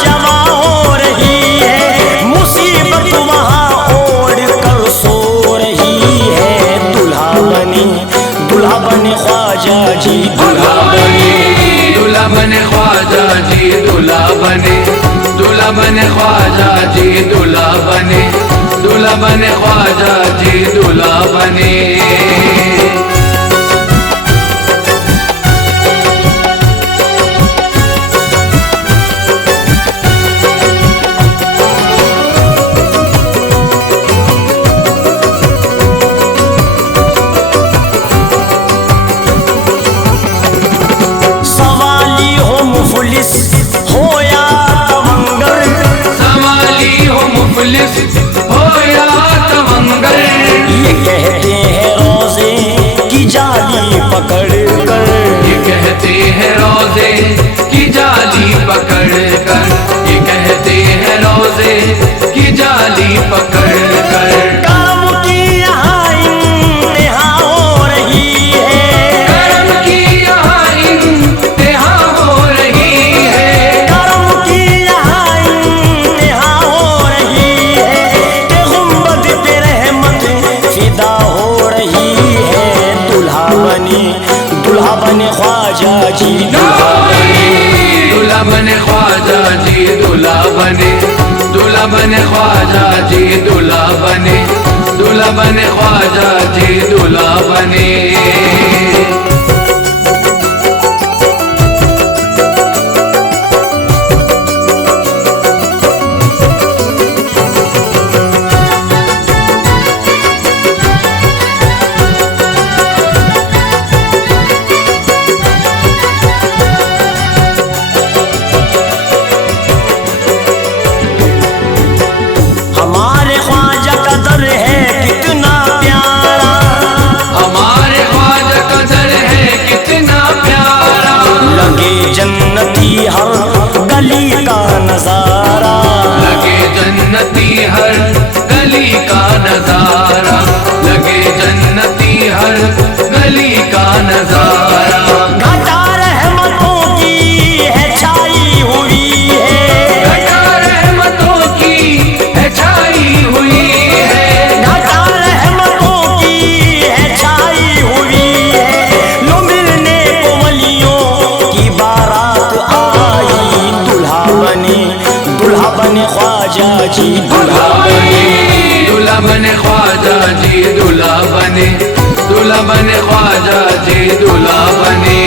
जवा हो रही है। मुसीबत वहाँ ओढ़ कर सो रही है। दुल्हा बने ख्वाजा जी, दूल्हा बने, दूल्हा बने ख्वाजा जी, दूल्हा बने, दूल्हा बने ख्वाजा जी, दूल्हा बने, दूल्हा बने ख्वाजा जी, दूल्हा बने। सवाली हो मुफलिस हो या तवंगर, सवाली हो मुफलिस हो या तवंगर। ये कहते हैं रोजे की जाली पकड़ कर, ये कहते हैं रोजे की जाली पकड़ कर, ये कहते हैं रोजे की जाली पकड़ कर। कर्म की यहाँ इंतहा हो रही है, कर्म की यहाँ इंतहा हो रही है। कर्म की यहाँ इंतहा हो रही है। के गुंबद पे रहमत फिदा हो रही है। दुल्हा बने ख्वाजा जी, दुल्हा बने, दूल्हा बने ख्वाजा जी, दूल्हा बने, दूल्हा बने ख्वाजा जी, दूल्हा बने, दूल्हा बने ख्वाजा जी, दूल्हा बने। हमारे ख्वाजा का दर है कितना प्यारा, हमारे ख्वाजा का दर है कितना प्यारा। लगे जन्नती हर गली का नजारा, लगे जन्नती हर गली का नजारा, लगे जन्नती हर गली का नजारा। घटा रहमतों की है छाई हुई है, घटा रहमतों की है छाई हुई है। घटा रहमतों की है छाई हुई है। लो मिलने को वलियों की बारात आई। दुल्हा बने ख्वाजा जी, दूल्हा बने, दूल्हा बने ख्वाजा जी, दूल्हा बने, दूल्हा बने ख्वाजा जी, दूल्हा बने।